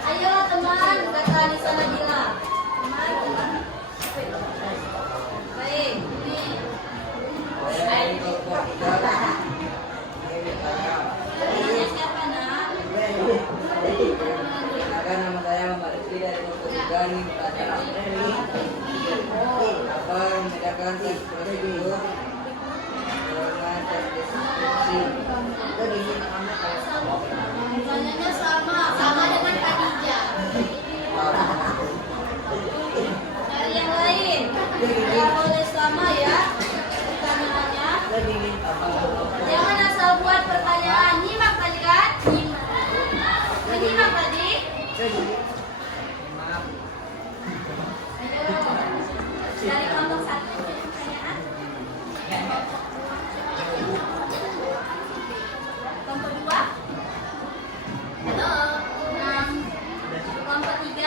Ayolah teman, kata Anissa Nabila. Teman. Baik, ini. Namanya siapa nak? Perkenalkan, nama saya Muhammad Rizky dari kelompok 3 ini bertanya apa yang membedakan teks prosedur dengan teks deskripsi. Pertanyaannya sama dengan Khadijah? dari yang lain. Tidak boleh sama ya. Jangan asal buat pertanyaan. Nyimak tadi kan? Nyimak tadi. Dari kelompok 1 pertanyaan. Kelompok 2. Halo. Kelompok 3.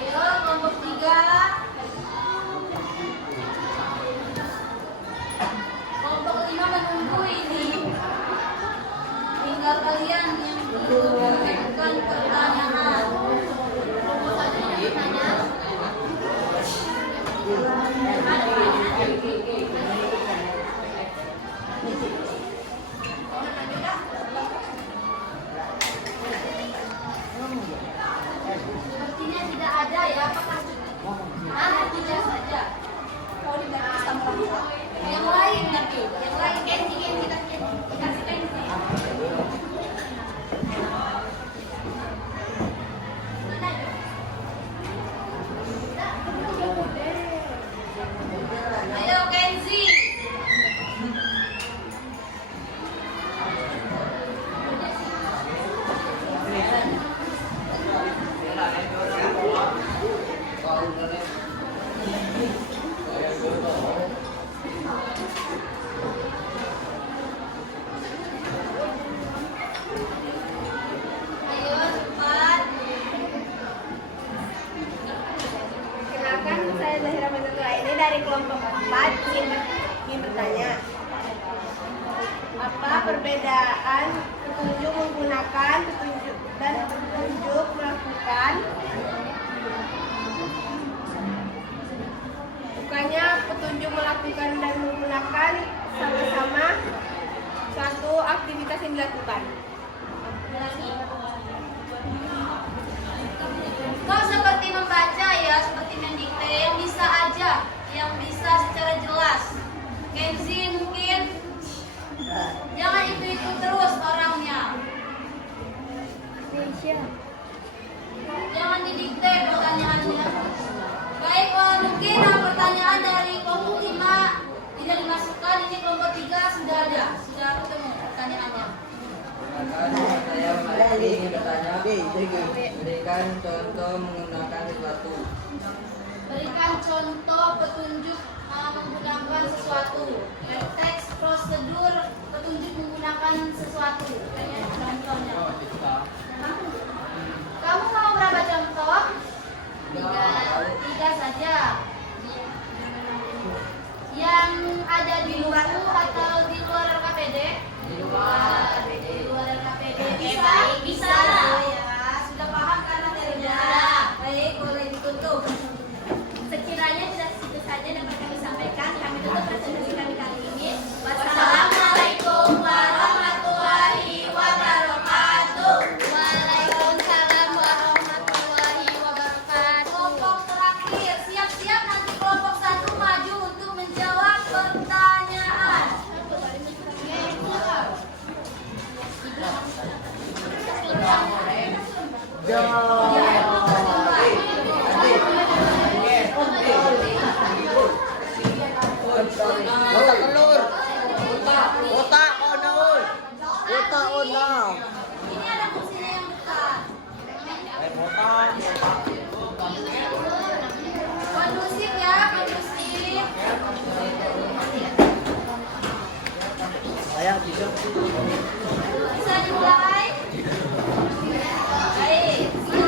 Ayo kelompok 3. Kelompok 5 menunggu ini. Tinggal kalian yang mengajukan pertanyaan. Sepertinya tidak ada ya, apakah tidak saja? Kau dibantu sama orang. Yang lain tapi, yang lain Kenzi kita kasih Kenzi. Mana itu? Ayo Kenzi. Ayo cepat. Kenalkan, saya Zahira Manuka ini dari kelompok 4 ingin bertanya. Apa perbedaan petunjuk menggunakan petunjuk dan petunjuk melakukan? Bukannya petunjuk melakukan dan menggunakan sama-sama suatu aktivitas yang dilakukan. Kau seperti membaca ya, seperti mendikte yang bisa aja, yang bisa secara jelas. Kenzi mungkin jangan itu terus orangnya. Jangan didikte pertanyaannya. Baik, mungkin pertanyaan dari kelompok 5 tidak dimasukkan. Ini kelompok 3 sudah ada, sudah ketemu pertanyaannya. Saya ingin bertanya, berikan contoh menggunakan sesuatu. Berikan contoh petunjuk menggunakan sesuatu. Teks prosedur petunjuk menggunakan sesuatu. Contohnya. Kamu mau berapa contoh? 3 saja. Yang ada di buku atau di luar KPD? Di luar KPD. Bisa ya. Sudah paham kan materinya? Baik, boleh ditutup. Sekiranya tidak itu saja dapat kami sampaikan, kami tutup presentasi kami kali ini. Wassalamualaikum warahmatullahi wabarakatuh. Waalaikumsalam warahmatullahi wabarakatuh. Kelompok terakhir, siap-siap nanti kelompok 1 maju untuk menjawab pertanyaan. Otak telur. Otak onol. Otak onol. Ini ada kursinya yang dekat. Kondusif ya, kondusif. Saya bisa. Bisa dimulai? Baik, siap.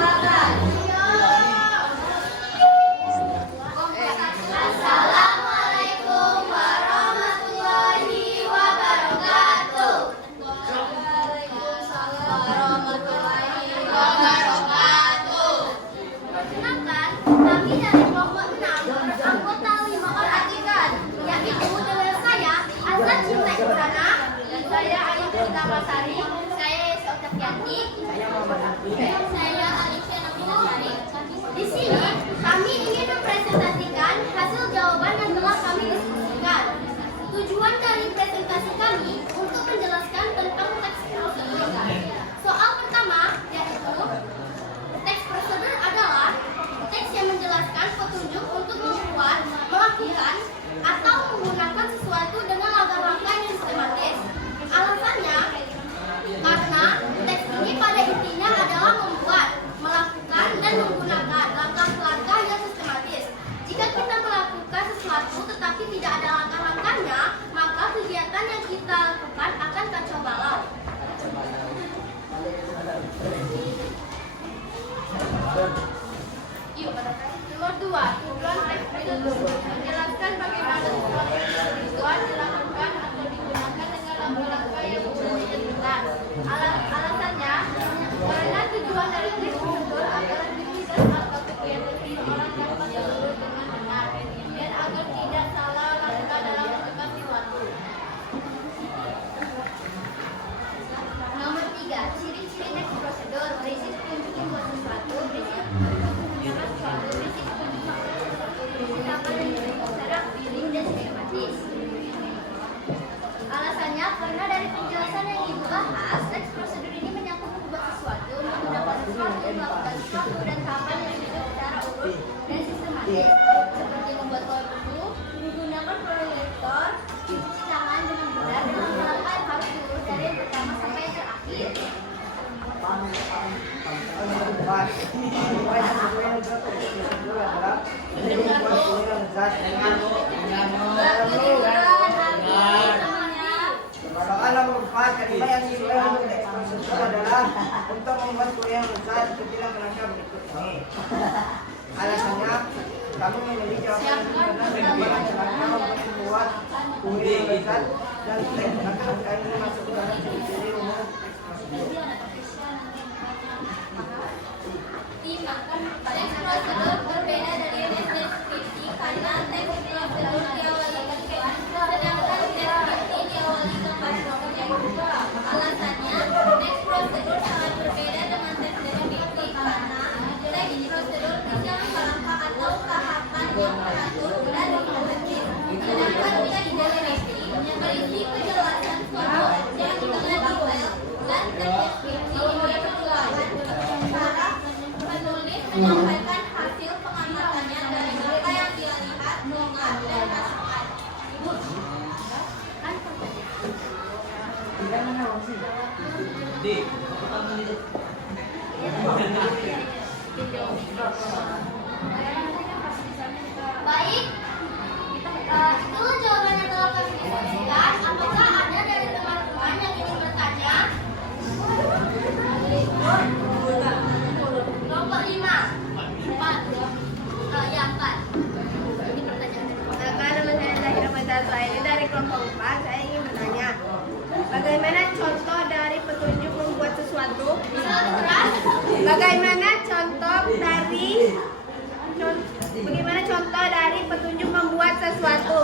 kedua, tujuan teks prosedur menjelaskan bagaimana sesuatu ketentuan dilakukan atau digunakan dengan langkah-langkah yang sudah ditentukan. Alasannya, karena tujuan dari teks prosedur agar dirilis atau kegiatan orang dapat diurus dengan benar dan agar tidak salah langkah dalam melakukan sesuatu. Nomor 3, ciri-ciri teks prosedur berisi petunjuk membuat sesuatu, berisi alasannya karena dari penjelasan yang ibu bahas, teks prosedur ini menyangkut membuat sesuatu, menggunakan sesuatu, melakukan sesuatu, dan tahapan yang dibuat secara urut dan sistematis, seperti membuat buku, menggunakan proyektor, cuci tangan dengan benar, dan langkah-langkah yang harus diurus dari yang pertama sampai yang terakhir. Pembalaan nomor 4, kelima yang dilakukan oleh teks prosedur adalah untuk membuat kue yang lezat sesuai kerangka berikut ini. Alasannya, kami memilih jawaban yang benar dan kerangka untuk membuat kue yang lezat dan kerangka ini masuk ke dalam ciri-ciri umum prosedur. Teks prosedur berbeda dari deskripsi karena teks prosedur diawali ketentuan, sedangkan deskripsi diawali gambaran yang kedua. Alasannya, teks prosedur sangat berbeda dengan teks deskripsi karena teks prosedur bisa langkah atau tahapan yang teratur dan dimengerti, sedangkan teks deskripsi berisi penjelasan suatu yang dengan detail dan teks deskripsi diperlukan cara penulis menyampaikan hasil pengamatannya dari apa yang dia lihat, dengar, dan rasakan. Ibu, Baik, itu jawaban yang telah kami diskusikan. Apakah ada dari teman-teman yang ingin bertanya? Nomor 5, 4, ya 4. Ini pertanyaan. nama saya Zahira Fadal Suhaili dari kelompok 4. Saya ingin bertanya, bagaimana contoh dari petunjuk membuat sesuatu? Bagaimana contoh dari petunjuk membuat sesuatu?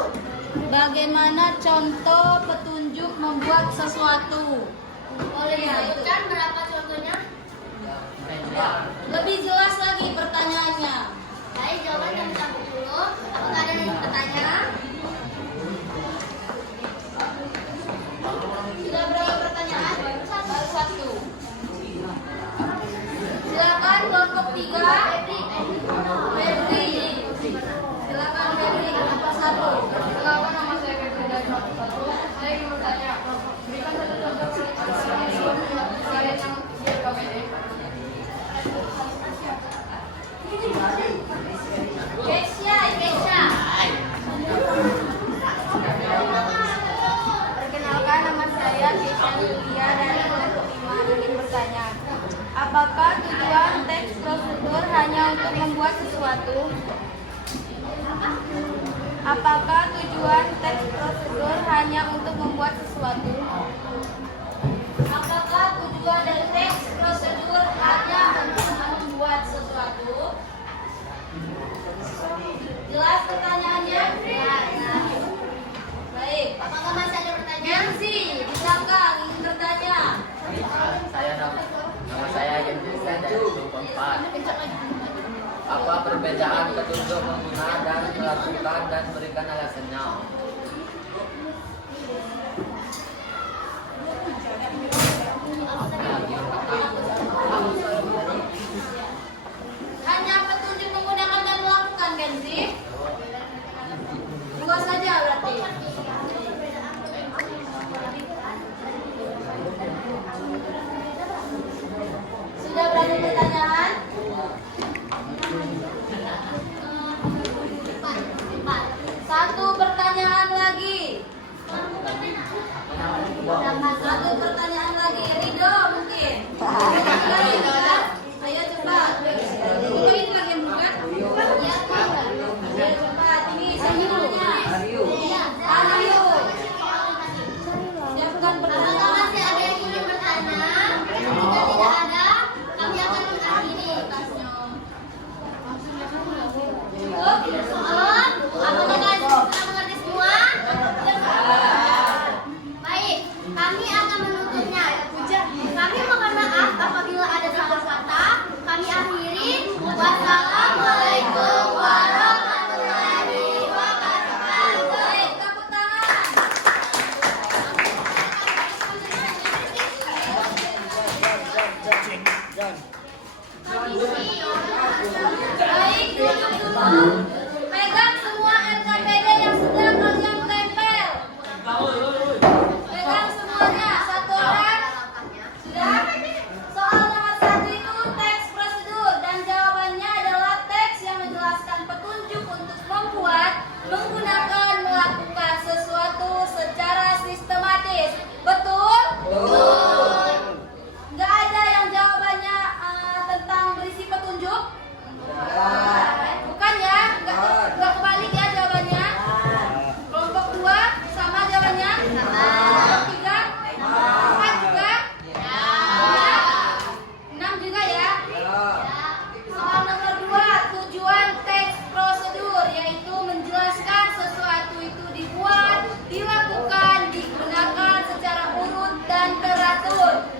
Bagaimana contoh petunjuk membuat sesuatu? Boleh disebutkan berapa contohnya? Lebih jelas lagi pertanyaannya. Baik, jawaban kami campur dulu. Apakah ada yang bertanya? Sudah berapa pertanyaan? Baru satu. Silakan kelompok 3. Febri. Silakan Febri, kenapa satu? Perkenalkan, nama saya Febri dari kelompok 1. Saya ingin bertanya, berikan satu contoh kalian yang siap KPD. Keisha. Perkenalkan, nama saya Keisha Yulia dari kelompok 5. Ingin bertanya, apakah tujuan teks prosedur hanya untuk membuat sesuatu? Apakah tujuan teks prosedur hanya untuk membuat sesuatu? Apakah tujuan dari teks prosedur hanya untuk membuat sesuatu? Jelas pertanyaannya? Baik. Apakah masih ada pertanyaan? Yansi, di belakang ingin bertanya. Nama saya Yansa dari kelompok 4. Apa perbedaan petunjuk menggunakan dan melakukan dan berikan alasannya? Hanya petunjuk menggunakan dan melakukan, Kenzi? Dua saja berarti. Sudah berapa pertanyaan? 1 pertanyaan lagi. 1 pertanyaan lagi. Ridho mungkin. Ayo cepat. Bukan ini lagi yang bukan? Ya, Apakah sudah mengerti semua? Baik, kami akan menutupnya. Kami mohon maaf apabila ada salah kata. Kami akhiri. Wassalamualaikum warahmatullahi wabarakatuh. Baik, tepuk tangan. Baik, dulu. Pegang semua RKPD yang sedang kalian tempel. Pegang semuanya, satu orang. Sudah? Soal nomor 1 itu teks prosedur dan jawabannya adalah teks yang menjelaskan petunjuk untuk membuat, menggunakan, melakukan sesuatu secara sistematis. Betul? Betul. Nggak ada yang jawabannya tentang berisi petunjuk? Bukan ya? Nggak kebalik ya jawabannya? Kelompok 2 sama jawabannya? Kelompok 3? 4 juga? 6 juga ya? Soal nomor 2, tujuan teks prosedur yaitu menjelaskan sesuatu itu dibuat, dilakukan, digunakan secara urut dan teratur.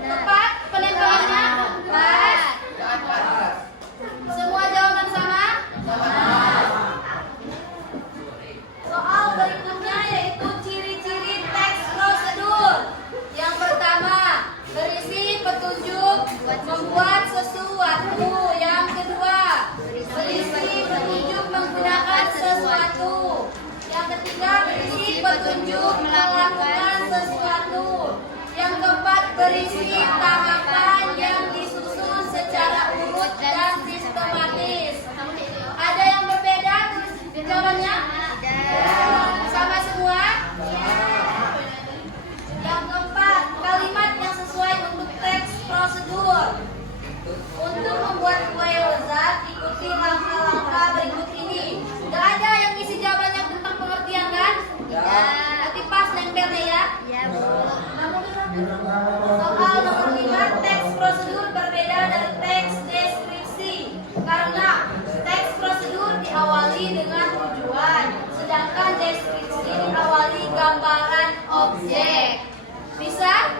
Tepat penempelannya? Pas. Semua jawaban sama? Soal berikutnya yaitu ciri-ciri teks prosedur. Yang pertama, berisi petunjuk membuat sesuatu. Yang kedua, berisi petunjuk menggunakan sesuatu. Yang ketiga, berisi petunjuk melakukan sesuatu. Yang keempat, berisi tahapan yang disusun secara urut dan sistematis. Ada yang berbeda jawabannya? Sama semua? Yang keempat, kalimat yang sesuai untuk teks prosedur. Untuk membuat kue lezat, ikuti langkah-langkah berikut ini. Gak ada yang isi jawabannya tentang pengertian kan? Nanti pas nempelnya ya? Soal nomor 5, teks prosedur berbeda dari teks deskripsi. Karena teks prosedur diawali dengan tujuan, sedangkan deskripsi diawali gambaran objek. Bisa?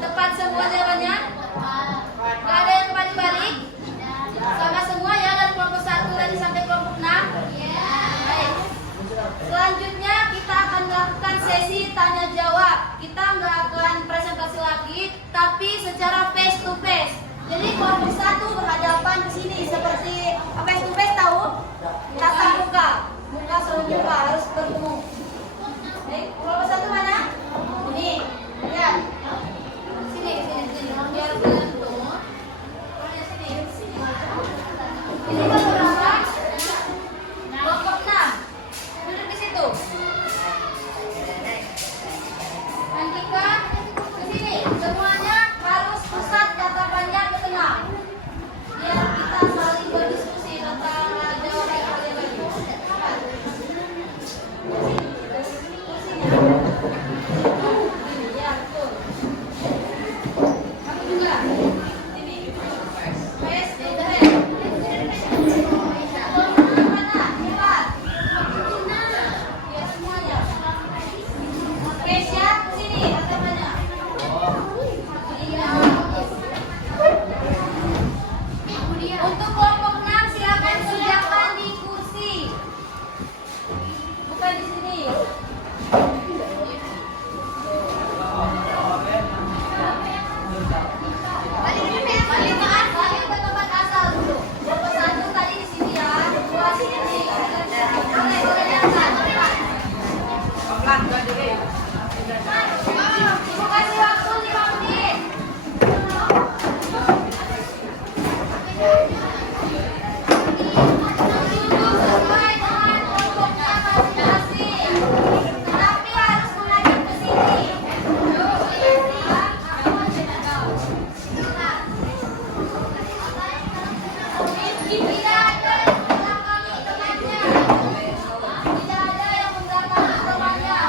Tepat semua jawabannya? Gak ada yang balik-balik? Sama semua ya dari kelompok 1 tadi sampai kelompok 6? Baik. Selanjutnya kita akan melakukan sesi tanya jawab. Kita nggak akan presentasi lagi, tapi secara face to face. Jadi kelompok 1 berhadapan ke sini seperti face to face tahu? Tatap muka, muka sama muka harus bertemu. Baik, kelompok 1 mana? Ini, lihat. Sini, biar kalian ketemu. Sini. Ini berapa? Kelompok 6. Duduk di situ. Andika ke sini. Semuanya harus pusat tatapannya ke tengah. Biar kita saling berdiskusi tentang jawaban yang kalian bagi. Sini ya, betul. Kamu juga. Sini. Face to face. Mana? Hebat. Ya semuanya. Kesia sini temannya. Iya. Untuk kelompok 6 silakan sediakan di kursi. Bukan di sini. Balik ke tempat asal dulu. Kelompok 1 tadi di sini ya. 2 sini. Boleh diangkat. Ibu kasih waktu 5 menit. Duduk sesuai dengan kelompoknya masing-masing. Tapi harus menghadap ke sini. Tidak ada yang membelakangi temannya. Tidak ada yang membelakangi temannya.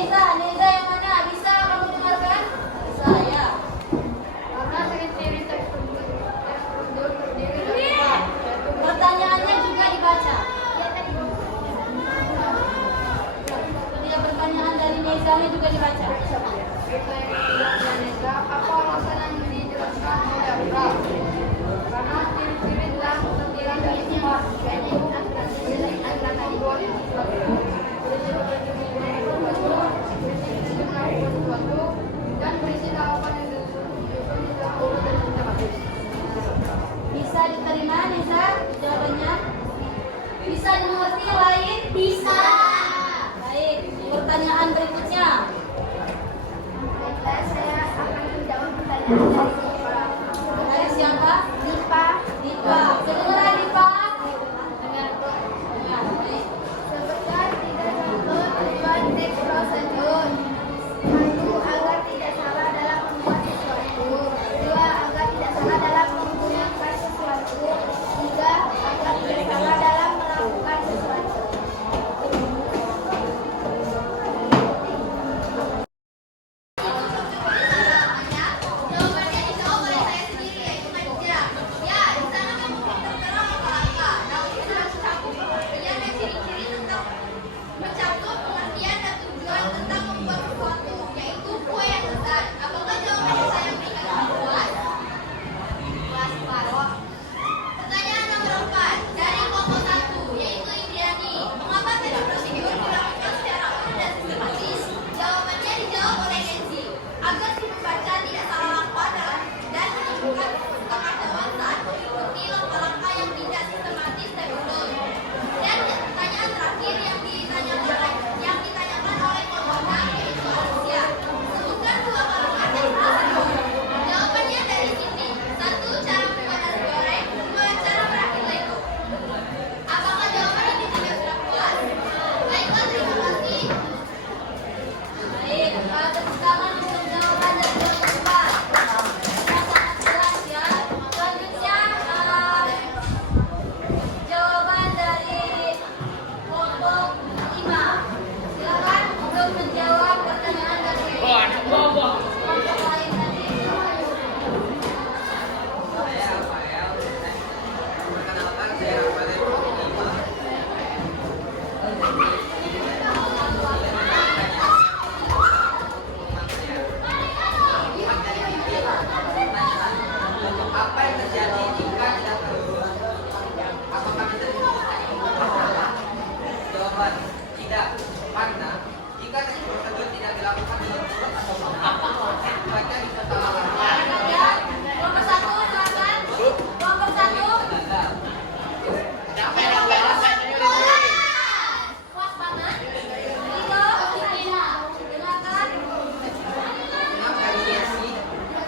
Neza yang mana? Bisa kamu dengarkan? Saya. Karena ciri-ciri teks prosedur terdiri dari empat, yaitu Pertanyaannya juga dibaca. Setiap pertanyaan dari Nezanya juga dibaca. Kita yang tidak Neza, apa alasan yang dijelaskan oleh Abra? Karena ciri-ciri telah terdiri dari empat, yaitu prinsip membuat sesuatu, prinsip membuat sesuatu, prinsip melakukan sesuatu, dan prinsip tahapan yang disusun di dalam urut dan sistematis. Bisa diterima Neza jawabannya? Bisa dimengerti yang lain? Bisa. Baik, pertanyaan berikutnya. Baiklah, saya akan menjawab pertanyaan dari Dipa. Dari siapa? Dipa. Dipa. Kedengaran Dipa? Dengar. Baik. Sebutkan 3 contoh tujuan teks prosedur. 1. Agar tidak salah dalam membuat sesuatu. 2. Agar tidak salah dalam menggunakan sesuatu. 3. Agar tidak salah dalam melakukan sesuatu. Jawabannya dijawab oleh saya sendiri, yaitu kerja. Ya, di sana kamu tertera langkah-langkah. Namun sudah mencakup pengertian dan ciri-ciri tentang mencakup pengertian dan tujuan tentang membuat sesuatu, yaitu kue yang lezat. Apakah jawabannya saya berikan lebih puas? Puas separoh. Pertanyaan nomor 4 dari kelompok 1, yaitu Indriani. Mengapa teks prosedur dilakukan secara urut dan sistematis? Jawabannya dijawab oleh Nancy. Agar si pembaca tidak salah langkah dan menemukan kekacauan saat mengikuti langkah-langkah yang tidak sistematis dan urut. Dan pertanyaan terakhir yang ditanyakan oleh kelompok 6, yaitu Alicia. Sebutkan 2 kalimat teks prosedur. Jawabannya dari sini. 1. Cara membuat nasi goreng. 2. Cara merakit Lego. Apakah jawaban ini tidak sudah puas? Baiklah, terima kasih. Baik, tepuk tangan untuk jawaban dari kelompok 4. Sangat jelas ya. Selanjutnya jawaban dari kelompok 5. Silakan untuk menjawab pertanyaan dari kelompok lain tadi. Saya Rafael. Perkenalkan, saya Rafael dari kelompok 5. Apa yang terjadi jika tidak terurus? Apakah kita disebut masalah? Jawaban tidak, karena jika teks prosedur tidak dilakukan dengan urut atau tepat, baca bisa salah langkah. Ya, kelompok 1 silakan. Kelompok 1. Puas banget. Rio, Cipina. Silakan. Menang dari Nancy,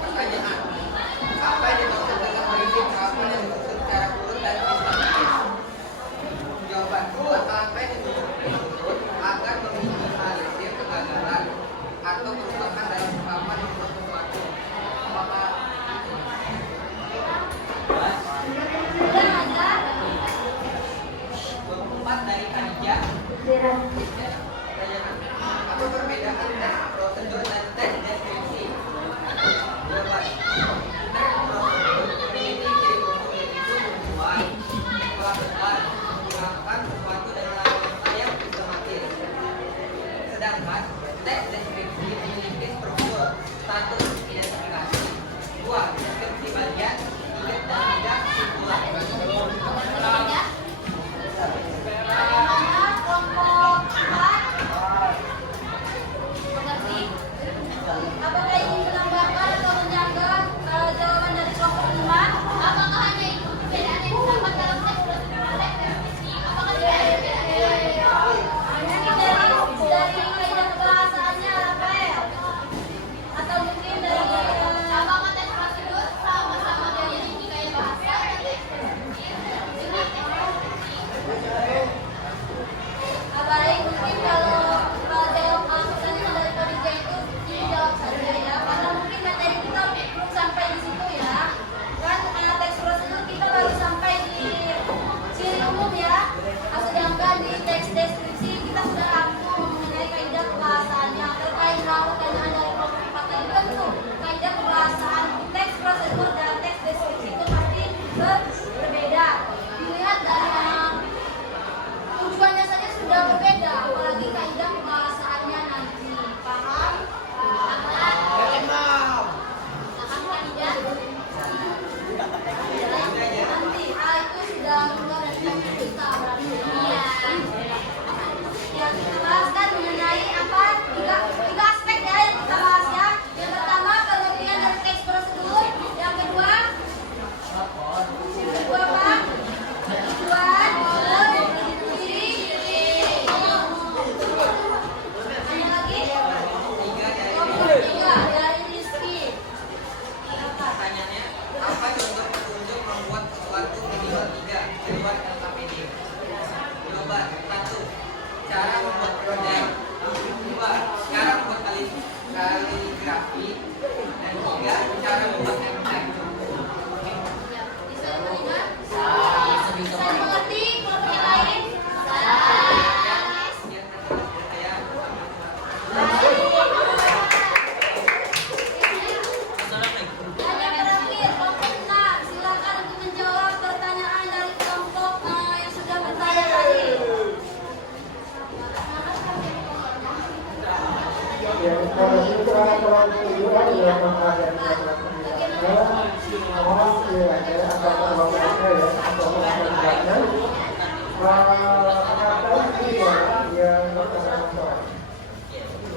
pertanyaan. Apa yang dimaksud dengan prinsip tahapan yang disusun secara urut dan sistematis? Jawaban, langkah-langkah yang disusun urut agar meminimalisir kegagalan atau kerusakan dalam tahapan membuat sesuatu. Apakah itu? Sudah ada. 24 dari Kanija. Pertanyaan, apa perbedaan teks prosedur dan teks deskripsi? Jawaban, teks prosedur memiliki ciri umum yaitu membuat, melakukan, menggunakan sesuatu dengan langkah yang sistematis. Sedangkan teks deskripsi memiliki struktur, 1. Identifikasi, 2. Deskripsi bagian, 3. dan 3. Kesimpulan. Bagaimana kelompok 4? Mengerti? Apakah ingin menambahkan atau menjaga jawaban dari kelompok 5? Apakah hanya itu perbedaan yang terdapat dalam teks prosedur dan teks deskripsi? Apakah tidak ada perbedaan? Mungkin dari kaidah kebahasaannya, Rafael. Atau mungkin dari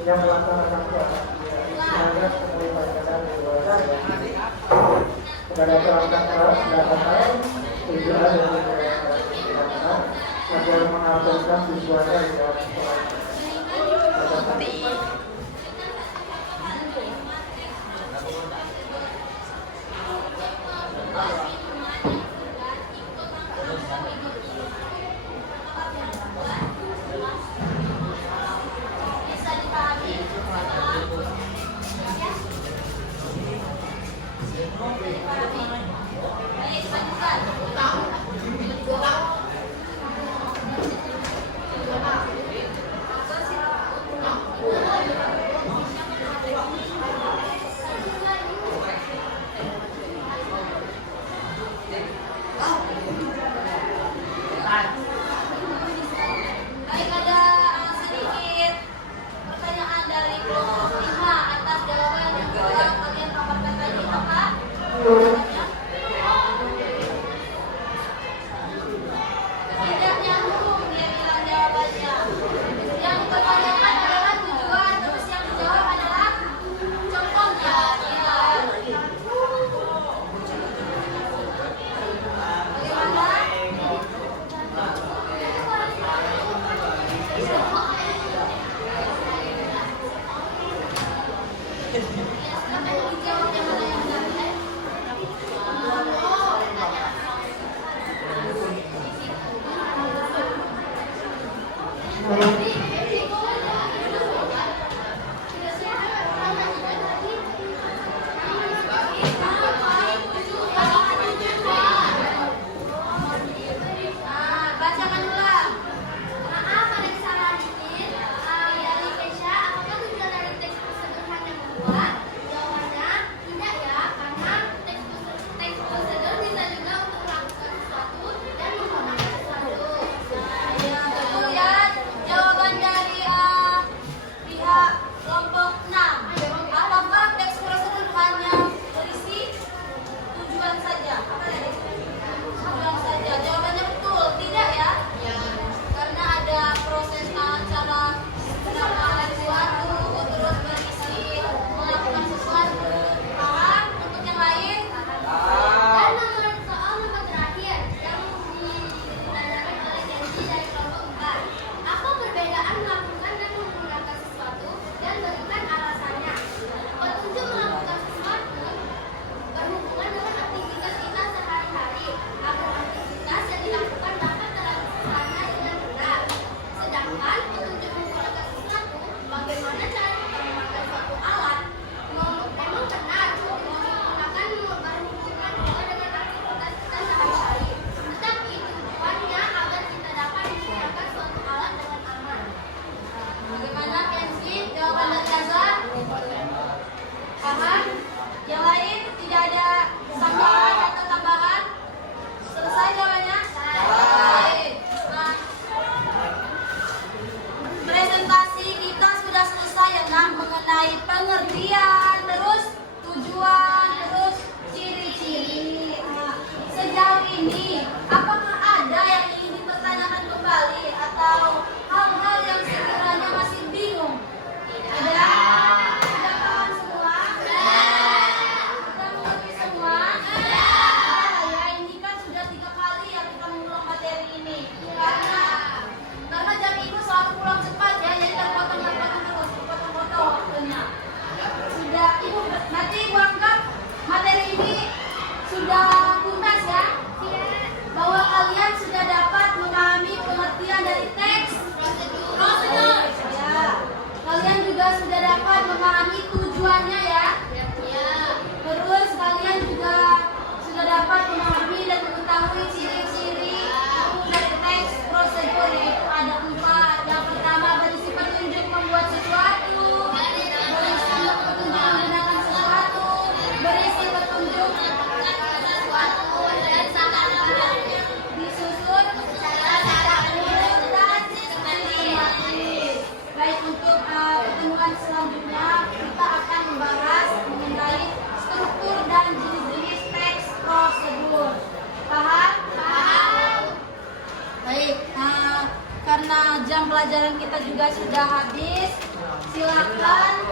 yang melaksanakan semangat daripada kepada perangkat tujuan dan agar mengabaikan siswanya di dalam sekolah. Bisa dipahami? Baik, lanjutkan. Baik, ada sedikit pertanyaan dari kelompok 5 atas jawaban yang telah kalian paparkan tadi, apa? Tidak nyambung, dia bilang jawabannya. Yang dipertanyakan adalah tujuan, terus yang dijawab adalah contohnya. Bacakan ulang. Maaf, ada kesalahan dikit. Dari Kesha, apakah tujuan dari teks prosedur hanya membuat? Jawabannya tidak ya, karena teks prosedur bisa juga untuk melakukan sesuatu dan menggunakan sesuatu. Ya, betul ya. Jawaban dari pihak kelompok 6. Apakah teks prosedur hanya berisi tujuan saja? Apa tadi? Tujuan saja. Jawabannya betul, tidak ya? Karena ada proses cara melakukan sesuatu, terus berisi melakukan sesuatu. Paham? Untuk yang lain? Dan soal nomor terakhir yang ditanyakan oleh Kenji dari kelompok 4. Apa perbedaan melakukan dan menggunakan sesuatu dan berikan alasannya? Petunjuk melakukan sesuatu berhubungan dengan aktivitas kita sehari-hari agar aktivitas yang dilakukan dapat terlaksana dengan benar. Sedangkan petunjuk menggunakan sesuatu, bagaimana cara kita memakai suatu alat, memang benar menggunakan berhubungan juga dengan aktivitas kita sehari-hari. Tetapi tujuannya agar kita dapat menggunakan suatu alat dengan aman. Bagaimana Kenzi? Jawaban dari Azhar? Paham? Yang lain tidak ada sanggahan atau tambahan? Selesai jawabannya? Baik. Nah, presentasi kita sudah selesai ya, nah, mengenai pengertian, terus tujuan, terus ciri-ciri. Sejauh ini, apakah ada yang ingin dipertanyakan kembali atau hal-hal yang sekiranya masih bingung? Ada? Sudah paham semua? Sudah mengerti semua? Ya, ini kan sudah 3 kali ya kita mengulang materi ini. Karena jam ibu selalu pulang cepat ya, jadi terpotong waktunya. Sudah, ibu nanti ibu anggap materi ini sudah tuntas ya, bahwa kalian sudah dapat memahami pengertian dari teks prosedur. Ya, kalian juga sudah dapat memahami tujuannya ya. Terus kalian juga sudah dapat memahami dan mengetahui ciri-ciri dari teks prosedur, yaitu ada 4. Yang pertama berisi petunjuk membuat sesuatu, berisi petunjuk menggunakan sesuatu, berisi petunjuk disusun secara urut dan sistematis. Baik, untuk pertemuan selanjutnya kita juga sudah habis. Silakan